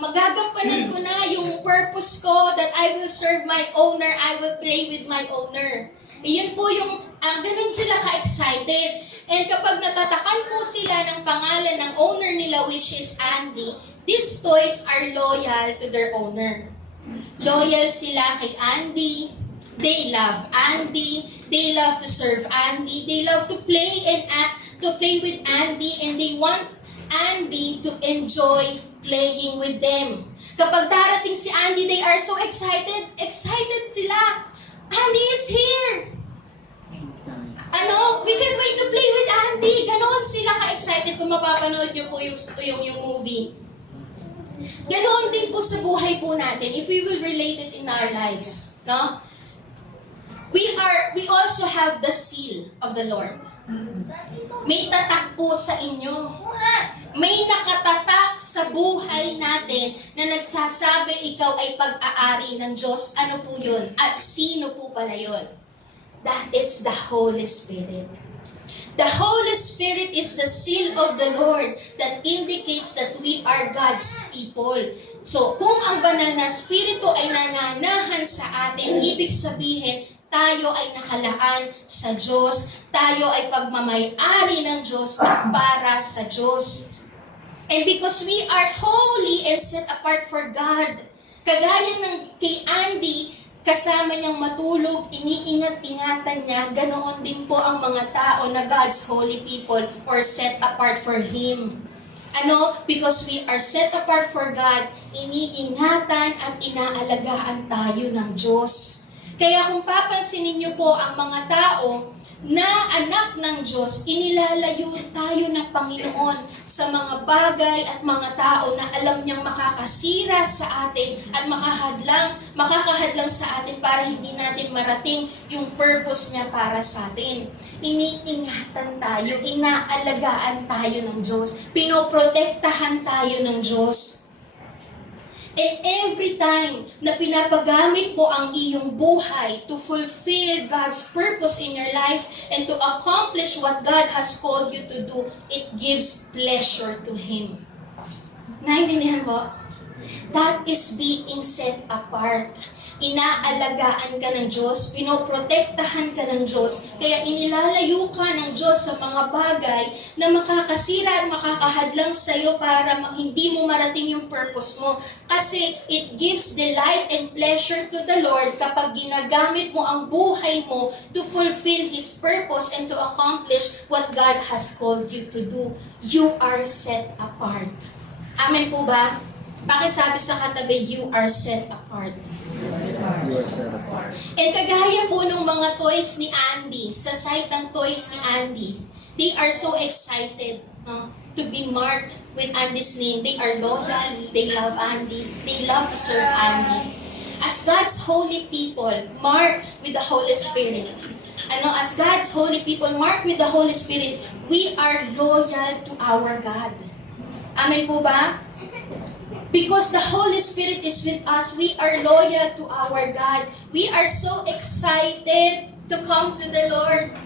Magagampanan ko na yung purpose ko that I will serve my owner. I will play with my owner. Iyon po yung, ganun sila ka-excited. And kapag natatakan po sila ng pangalan ng owner nila, which is Andy, these toys are loyal to their owner. Loyal sila kay Andy. They love Andy. They love to serve Andy. They love to play with Andy, and they want Andy to enjoy playing with them. Kapag darating si Andy, they are so excited. Excited sila. Andy is here. We can't wait to play with Andy. Ganon sila ka-excited kung mapapanood nyo po yung movie. Ganoon din po sa buhay po natin, if we will relate it in our lives. No? We also have the seal of the Lord. May tatak po sa inyo. May nakatatak sa buhay natin na nagsasabi ikaw ay pag-aari ng Diyos. Ano po yun? At sino po pala yun? That is the Holy Spirit. The Holy Spirit is the seal of the Lord that indicates that we are God's people. So, kung ang banal na Espiritu ay nananahan sa atin, ibig sabihin, tayo ay nakalaan sa Diyos. Tayo ay pagmamay-ari ng Diyos para sa Diyos. And because we are holy and set apart for God, kagaya ng kay Andy, kasama niyang matulog, iniingat-ingatan niya, ganoon din po ang mga tao na God's holy people or set apart for Him. Because we are set apart for God, iniingatan at inaalagaan tayo ng Diyos. Kaya kung papansinin niyo po ang mga tao na anak ng Diyos, inilalayo tayo ng Panginoon sa mga bagay at mga tao na alam niyang makakasira sa atin at makakahadlang sa atin para hindi natin marating yung purpose niya para sa atin. Iniingatan tayo, inaalagaan tayo ng Diyos, pinoprotektahan tayo ng Diyos. And every time na pinapagamit mo ang iyong buhay to fulfill God's purpose in your life and to accomplish what God has called you to do, it gives pleasure to Him. Naintindihan po? That is being set apart. Inaalagaan ka ng Diyos, pinoprotektahan ka ng Diyos, kaya inilalayo ka ng Diyos sa mga bagay na makakasira at makakahadlang sa iyo para hindi mo marating yung purpose mo. Kasi it gives delight and pleasure to the Lord kapag ginagamit mo ang buhay mo to fulfill His purpose and to accomplish what God has called you to do. You are set apart. Amen po ba? Pakisabi sa katabi, you are set apart. And kagaya po ng mga toys ni Andy, sa site ng toys ni Andy, they are so excited to be marked with Andy's name. They are loyal, they love Andy, they love to serve Andy. As God's holy people, marked with the Holy Spirit, as God's holy people, marked with the Holy Spirit, we are loyal to our God. Amen po ba? Because the Holy Spirit is with us, we are loyal to our God. We are so excited to come to the Lord.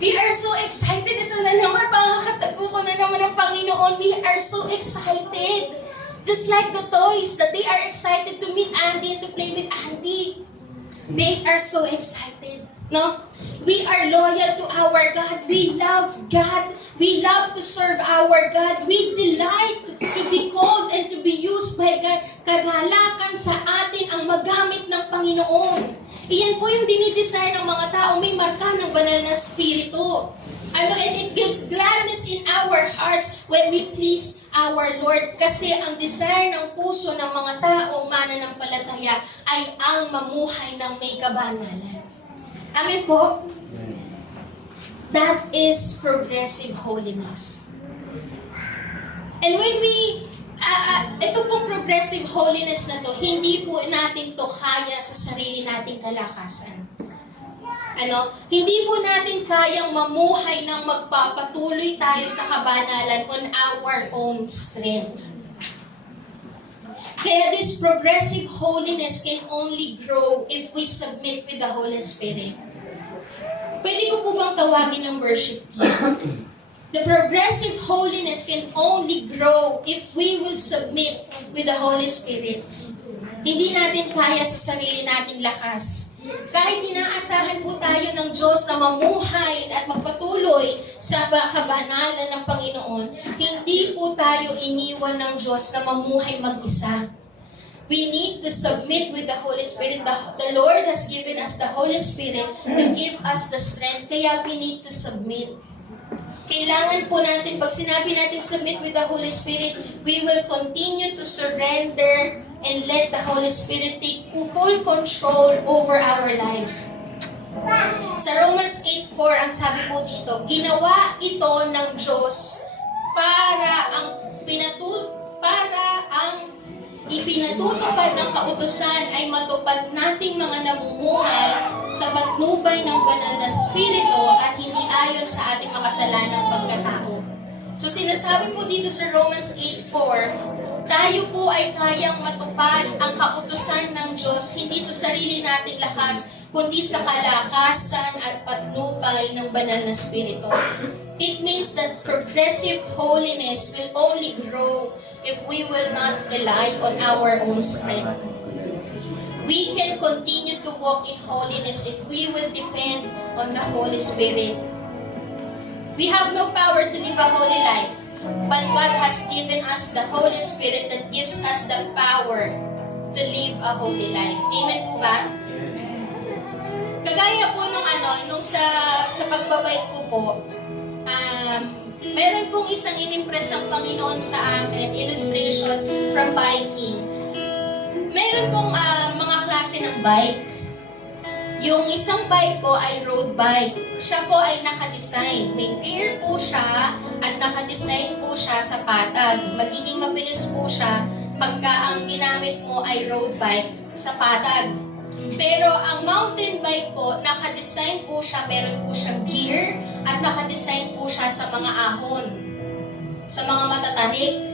We are so excited. Ito na naman, pakakatago ko na naman ang Panginoon. We are so excited. Just like the toys, that they are excited to meet Andy and to play with Andy. They are so excited. No? We are loyal to our God. We love God. We love to serve our God. We delight to be called and to be used by God. Kagalakan sa atin ang magamit ng Panginoon. Iyan po yung dinidesire ng mga tao. May marka ng banal na Espiritu. And it gives gladness in our hearts when we please our Lord. Kasi ang desire ng puso ng mga taong mananampalataya ay ang mamuhay ng may kabanalan. Amen po? That is progressive holiness. And when we, ito pong progressive holiness na to, hindi po natin to kaya sa sarili nating kalakasan. Hindi po natin kayang mamuhay ng magpapatuloy tayo sa kabanalan on our own strength. Kaya this progressive holiness can only grow if we submit with the Holy Spirit. Pwede ko po bang tawagin ng worship team? The progressive holiness can only grow if we will submit with the Holy Spirit. Hindi natin kaya sa sarili nating lakas. Kahit inaasahan po tayo ng Diyos na mamuhay at magpatuloy sa kabanalan ng Panginoon, hindi po tayo iniwan ng Diyos na mamuhay mag-isa. We need to submit with the Holy Spirit. The Lord has given us the Holy Spirit to give us the strength. Kaya we need to submit. Kailangan po natin, pag sinabi natin submit with the Holy Spirit, we will continue to surrender and let the Holy Spirit take full control over our lives. Sa Romans 8:4, ang sabi po dito, ginawa ito ng Diyos para ang ipinatutupad ng kautusan ay matupad nating mga namumuhay sa patnubay ng banal na spirito at hindi ayon sa ating makasalanang pagkatao. So sinasabi po dito sa Romans 8:4, tayo po ay kayang matupad ang kautusan ng Diyos hindi sa sarili nating lakas, kundi sa kalakasan at patnubay ng banal na spirito. It means that progressive holiness will only grow if we will not rely on our own strength. We can continue to walk in holiness if we will depend on the Holy Spirit. We have no power to live a holy life, but God has given us the Holy Spirit that gives us the power to live a holy life. Amen po ba? Kagaya po nung sa pagbabike ko po, meron pong isang inimpress ang Panginoon sa akin, illustration from biking. Meron pong mga klase ng bike. Yung isang bike po ay road bike. Siya po ay nakadesign. May gear po siya at nakadesign po siya sa patag. Magiging mabilis po siya pagka ang ginamit mo ay road bike sa patag. Pero ang mountain bike po, nakadesign po siya, meron po siyang gear at nakadesign po siya sa mga ahon, sa mga matatarik.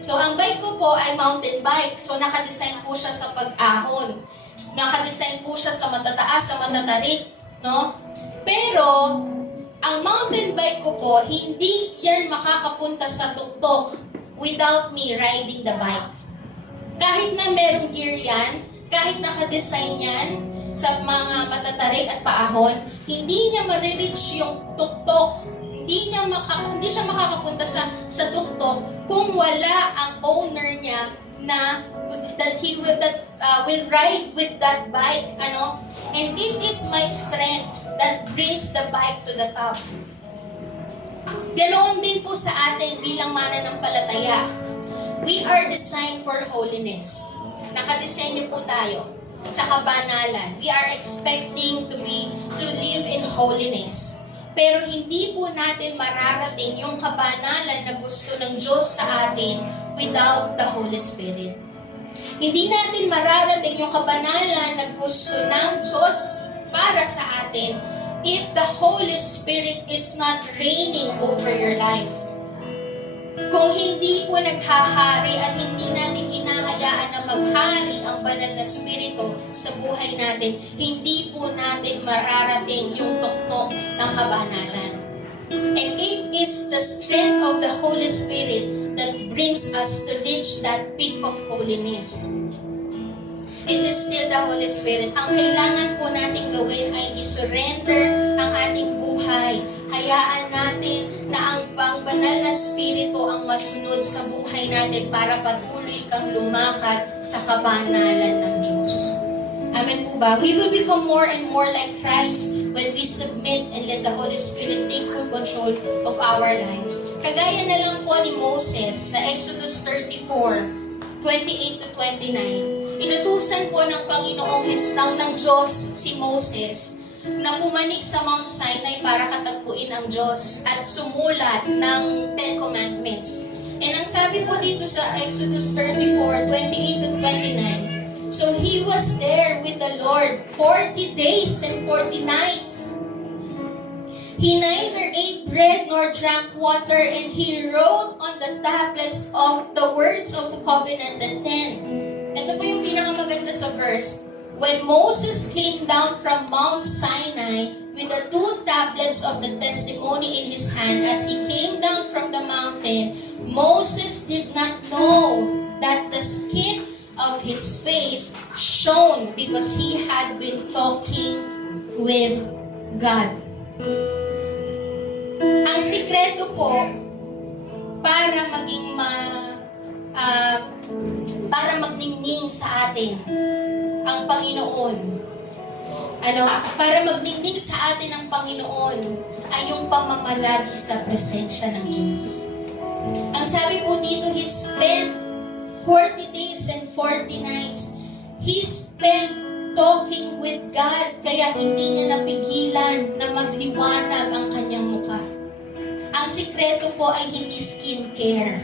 So ang bike ko po ay mountain bike, so nakadesign po siya sa pag-ahon. Nakadesign po siya sa matataas, sa matatarik, no? Pero, ang mountain bike ko po, hindi yan makakapunta sa tuktok without me riding the bike. Kahit na merong gear yan, kahit nakadesign yan sa mga matatarik at paahon, hindi niya ma-reach yung tuktok. Hindi siya makakapunta sa tuktok kung wala ang owner niya na will ride with that bike, and it is my strength that brings the bike to the top. Ganoon din po sa atin bilang mananampalataya. We are designed for holiness. Nakadesenyo po tayo sa kabanalan. We are expecting to live in holiness. Pero hindi po natin mararating yung kabanalan na gusto ng Diyos sa atin without the Holy Spirit. Hindi natin mararating yung kabanalan na gusto ng Diyos para sa atin if the Holy Spirit is not reigning over your life. Kung hindi po naghahari at hindi natin hinahayaan na maghari ang banal na spirito sa buhay natin, hindi po natin mararating yung tuktok ng kabanalan. And it is the strength of the Holy Spirit that brings us to reach that peak of holiness. It is still the Holy Spirit. Ang kailangan po natin gawin ay isurrender ang ating buhay. Hayaan natin na ang banal na spirito ang masunod sa buhay natin para patuloy kang lumakad sa kabanalan ng Diyos. Amen po ba? We will become more and more like Christ when we submit and let the Holy Spirit take full control of our lives. Kagaya na lang po ni Moses sa Exodus 34:28 to 29. Inutusan po ng Panginoong ng Diyos si Moses na pumanik sa Mount Sinai para katagpuin ang Diyos at sumulat ng 10 Commandments. And ang sabi po dito sa Exodus 34:28 to 29, so he was there with the Lord 40 days and 40 nights. He neither ate bread nor drank water, and he wrote on the tablets of the words of the covenant, the 10. Ito po yung pinakamaganda sa verse. When Moses came down from Mount Sinai with the 2 tablets of the testimony in his hand, as he came down from the mountain, Moses did not know that the skin of his face shone because he had been talking with God. Ang sikreto po para maging para magningning sa atin ang Panginoon. Para magningning sa atin ang Panginoon ay yung pamamalagi sa presensya ng Diyos. Ang sabi po dito, he spent 40 days and 40 nights. He spent talking with God, kaya hindi niya napigilan na magliwanag ang kanyang mukha. Ang sikreto po ay hindi skincare.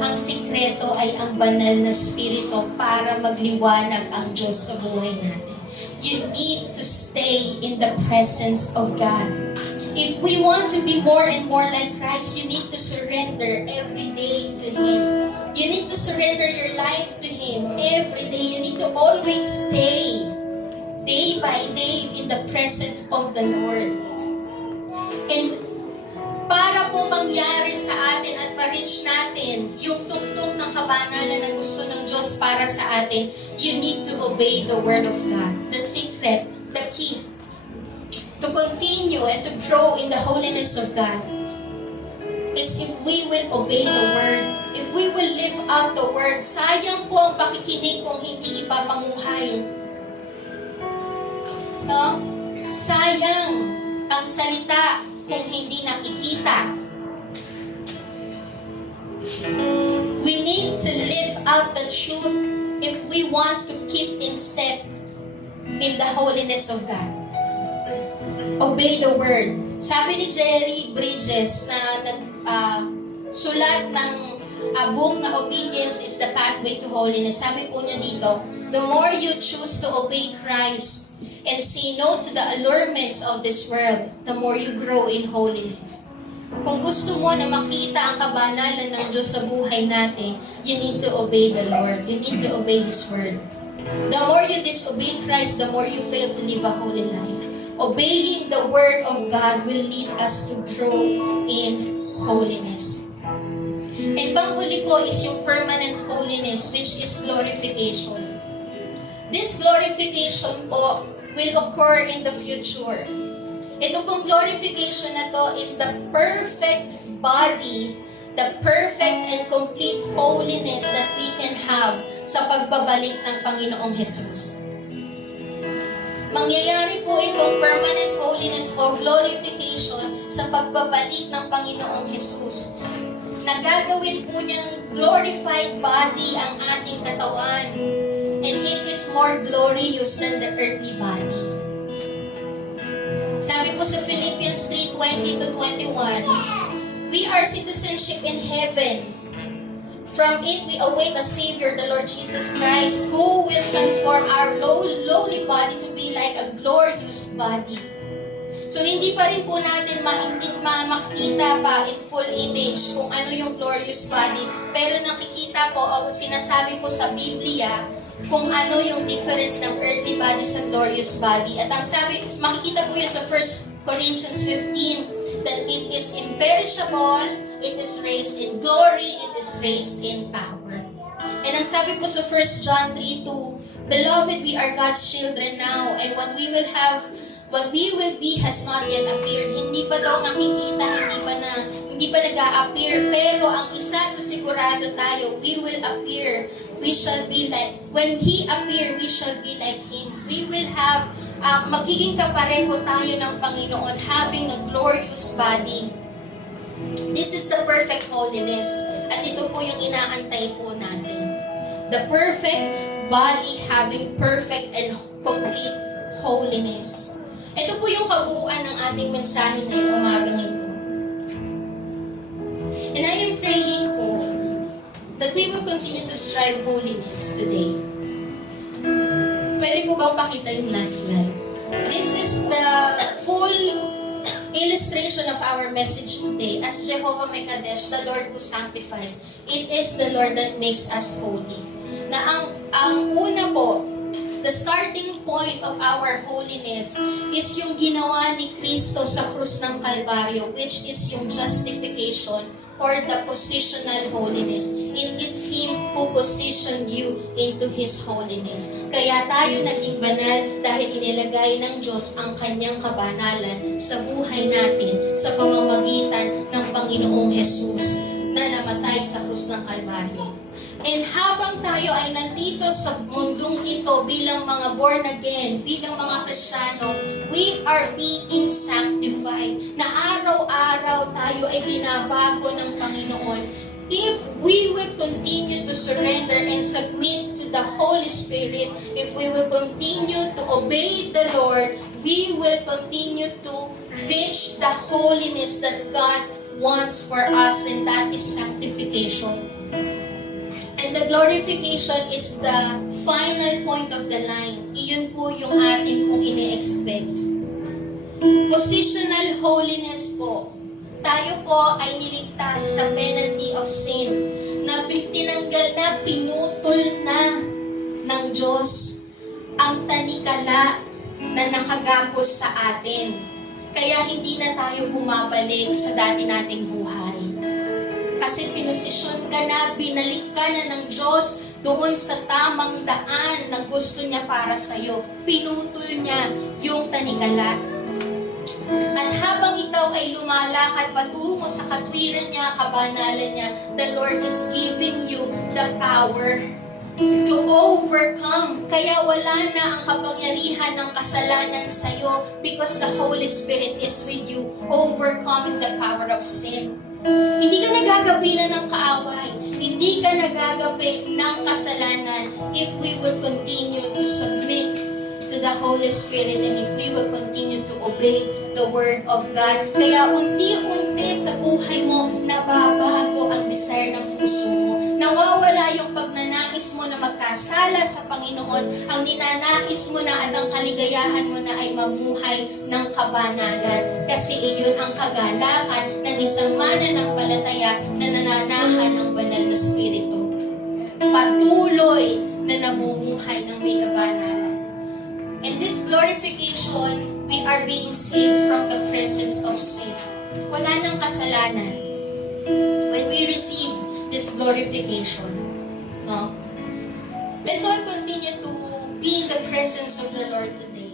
Ang sikreto ay ang banal na spirito para magliwanag ang Diyos sa buhay natin. You need to stay in the presence of God. If we want to be more and more like Christ, you need to surrender every day to Him. You need to surrender your life to Him every day. You need to always stay day by day in the presence of the Lord. And para po mangyari sa atin at ma-reach natin yung tugtog ng kabanalan na gusto ng Diyos para sa atin, you need to obey the Word of God. The secret, the key to continue and to grow in the holiness of God is if we will obey the Word, if we will live out the Word. Sayang po ang pakikinig kung hindi ipapanguhay. No? Sayang ang salita kung hindi nakikita. We need to live out the truth if we want to keep in step in the holiness of God. Obey the Word. Sabi ni Jerry Bridges na sulat ng book na Obedience is the Pathway to Holiness. Sabi po niya dito, the more you choose to obey Christ and say no to the allurements of this world, the more you grow in holiness. Kung gusto mo na makita ang kabanalan ng Diyos sa buhay natin, you need to obey the Lord. You need to obey His Word. The more you disobey Christ, the more you fail to live a holy life. Obeying the Word of God will lead us to grow in holiness. And panghuli po is yung permanent holiness, which is glorification. This glorification po will occur in the future. Ito pong glorification na to is the perfect body, the perfect and complete holiness that we can have sa pagbabalik ng Panginoong Jesus. Mangyayari po itong permanent holiness o glorification sa pagbabalik ng Panginoong Jesus. Nagagawin po niyang glorified body ang ating katawan. And it is more glorious than the earthly body. Sabi po sa Philippians 3:20-21, we are citizenship in heaven. From it we await a Savior, the Lord Jesus Christ, who will transform our lowly body to be like a glorious body. So hindi pa rin po natin makikita pa in full image kung ano yung glorious body. Pero nakikita po o sinasabi po sa Biblia kung ano yung difference ng earthly body sa glorious body. At ang sabi, makikita po yun sa 1 Corinthians 15, that it is imperishable, it is raised in glory, it is raised in power. And ang sabi po sa 1 John 3:2, beloved, we are God's children now, and what we will be has not yet appeared. Hindi pa daw nakikita, hindi pa nag-a-appear, pero ang isa sa sigurado tayo, we will appear. We shall be like, when He appear, we shall be like Him. We will have, magiging kapareho tayo ng Panginoon, having a glorious body. This is the perfect holiness. At ito po yung inaantay po natin. The perfect body having perfect and complete holiness. Ito po yung kabuuan ng ating mensahe ngayong umagang ito. And I am praying po that we will continue to strive holiness today. Pwede po bang pakita yung last slide? This is the full illustration of our message today. As Jehovah Mekadesh, the Lord who sanctifies, it is the Lord that makes us holy. na ang una po, the starting point of our holiness is yung ginawa ni Kristo sa krus ng Kalbaryo, which is yung justification or the positional holiness. It is Him who positioned you into His holiness. Kaya tayo naging banal dahil inilagay ng Diyos ang kanyang kabanalan sa buhay natin sa pamamagitan ng Panginoong Jesus na namatay sa krus ng Kalbaryo. And habang tayo ay nandito sa mundong ito bilang mga born again, bilang mga Kristiyano, we are being sanctified. Na araw-araw tayo ay binabago ng Panginoon. If we will continue to surrender and submit to the Holy Spirit, if we will continue to obey the Lord, we will continue to reach the holiness that God wants for us, and that is sanctification. And the glorification is the final point of the line. Iyon po yung atin pong ini-expect. Positional holiness po. Tayo po ay niligtas sa penalty of sin na tinanggal na, pinutol na ng Diyos ang tanikala na nakagapos sa atin. Kaya hindi na tayo bumabalik sa dati nating buhay. Kasi pinosisyon ka na, binalik ka na ng Diyos doon sa tamang daan na gusto niya para sa'yo. Pinutol niya yung tanikala. At habang ikaw ay lumalakad patungo sa katwiran niya, kabanalan niya, the Lord is giving you the power to overcome. Kaya wala na ang kapangyarihan ng kasalanan sa'yo because the Holy Spirit is with you, overcoming the power of sin. Hindi ka nagagapilan ng kaaway. Hindi ka nagagapi ng kasalanan if we will continue to submit to the Holy Spirit and if we will continue to obey the Word of God. Kaya unti-unti sa buhay mo, nababago ang desire ng puso mo. Nawawala yung pagnanais mo na magkasala sa Panginoon. Ang ninanais mo na at ang kaligayahan mo na ay mamuhay ng kabanalan. Kasi iyon ang kagalakan ng isang mananampalataya na nananahan ang banal na Espiritu. Patuloy na namumuhay ng may kabanalan. And this glorification, we are being saved from the presence of sin. Wala nang kasalanan. When we receive this glorification, no? Let's all continue to be in the presence of the Lord today.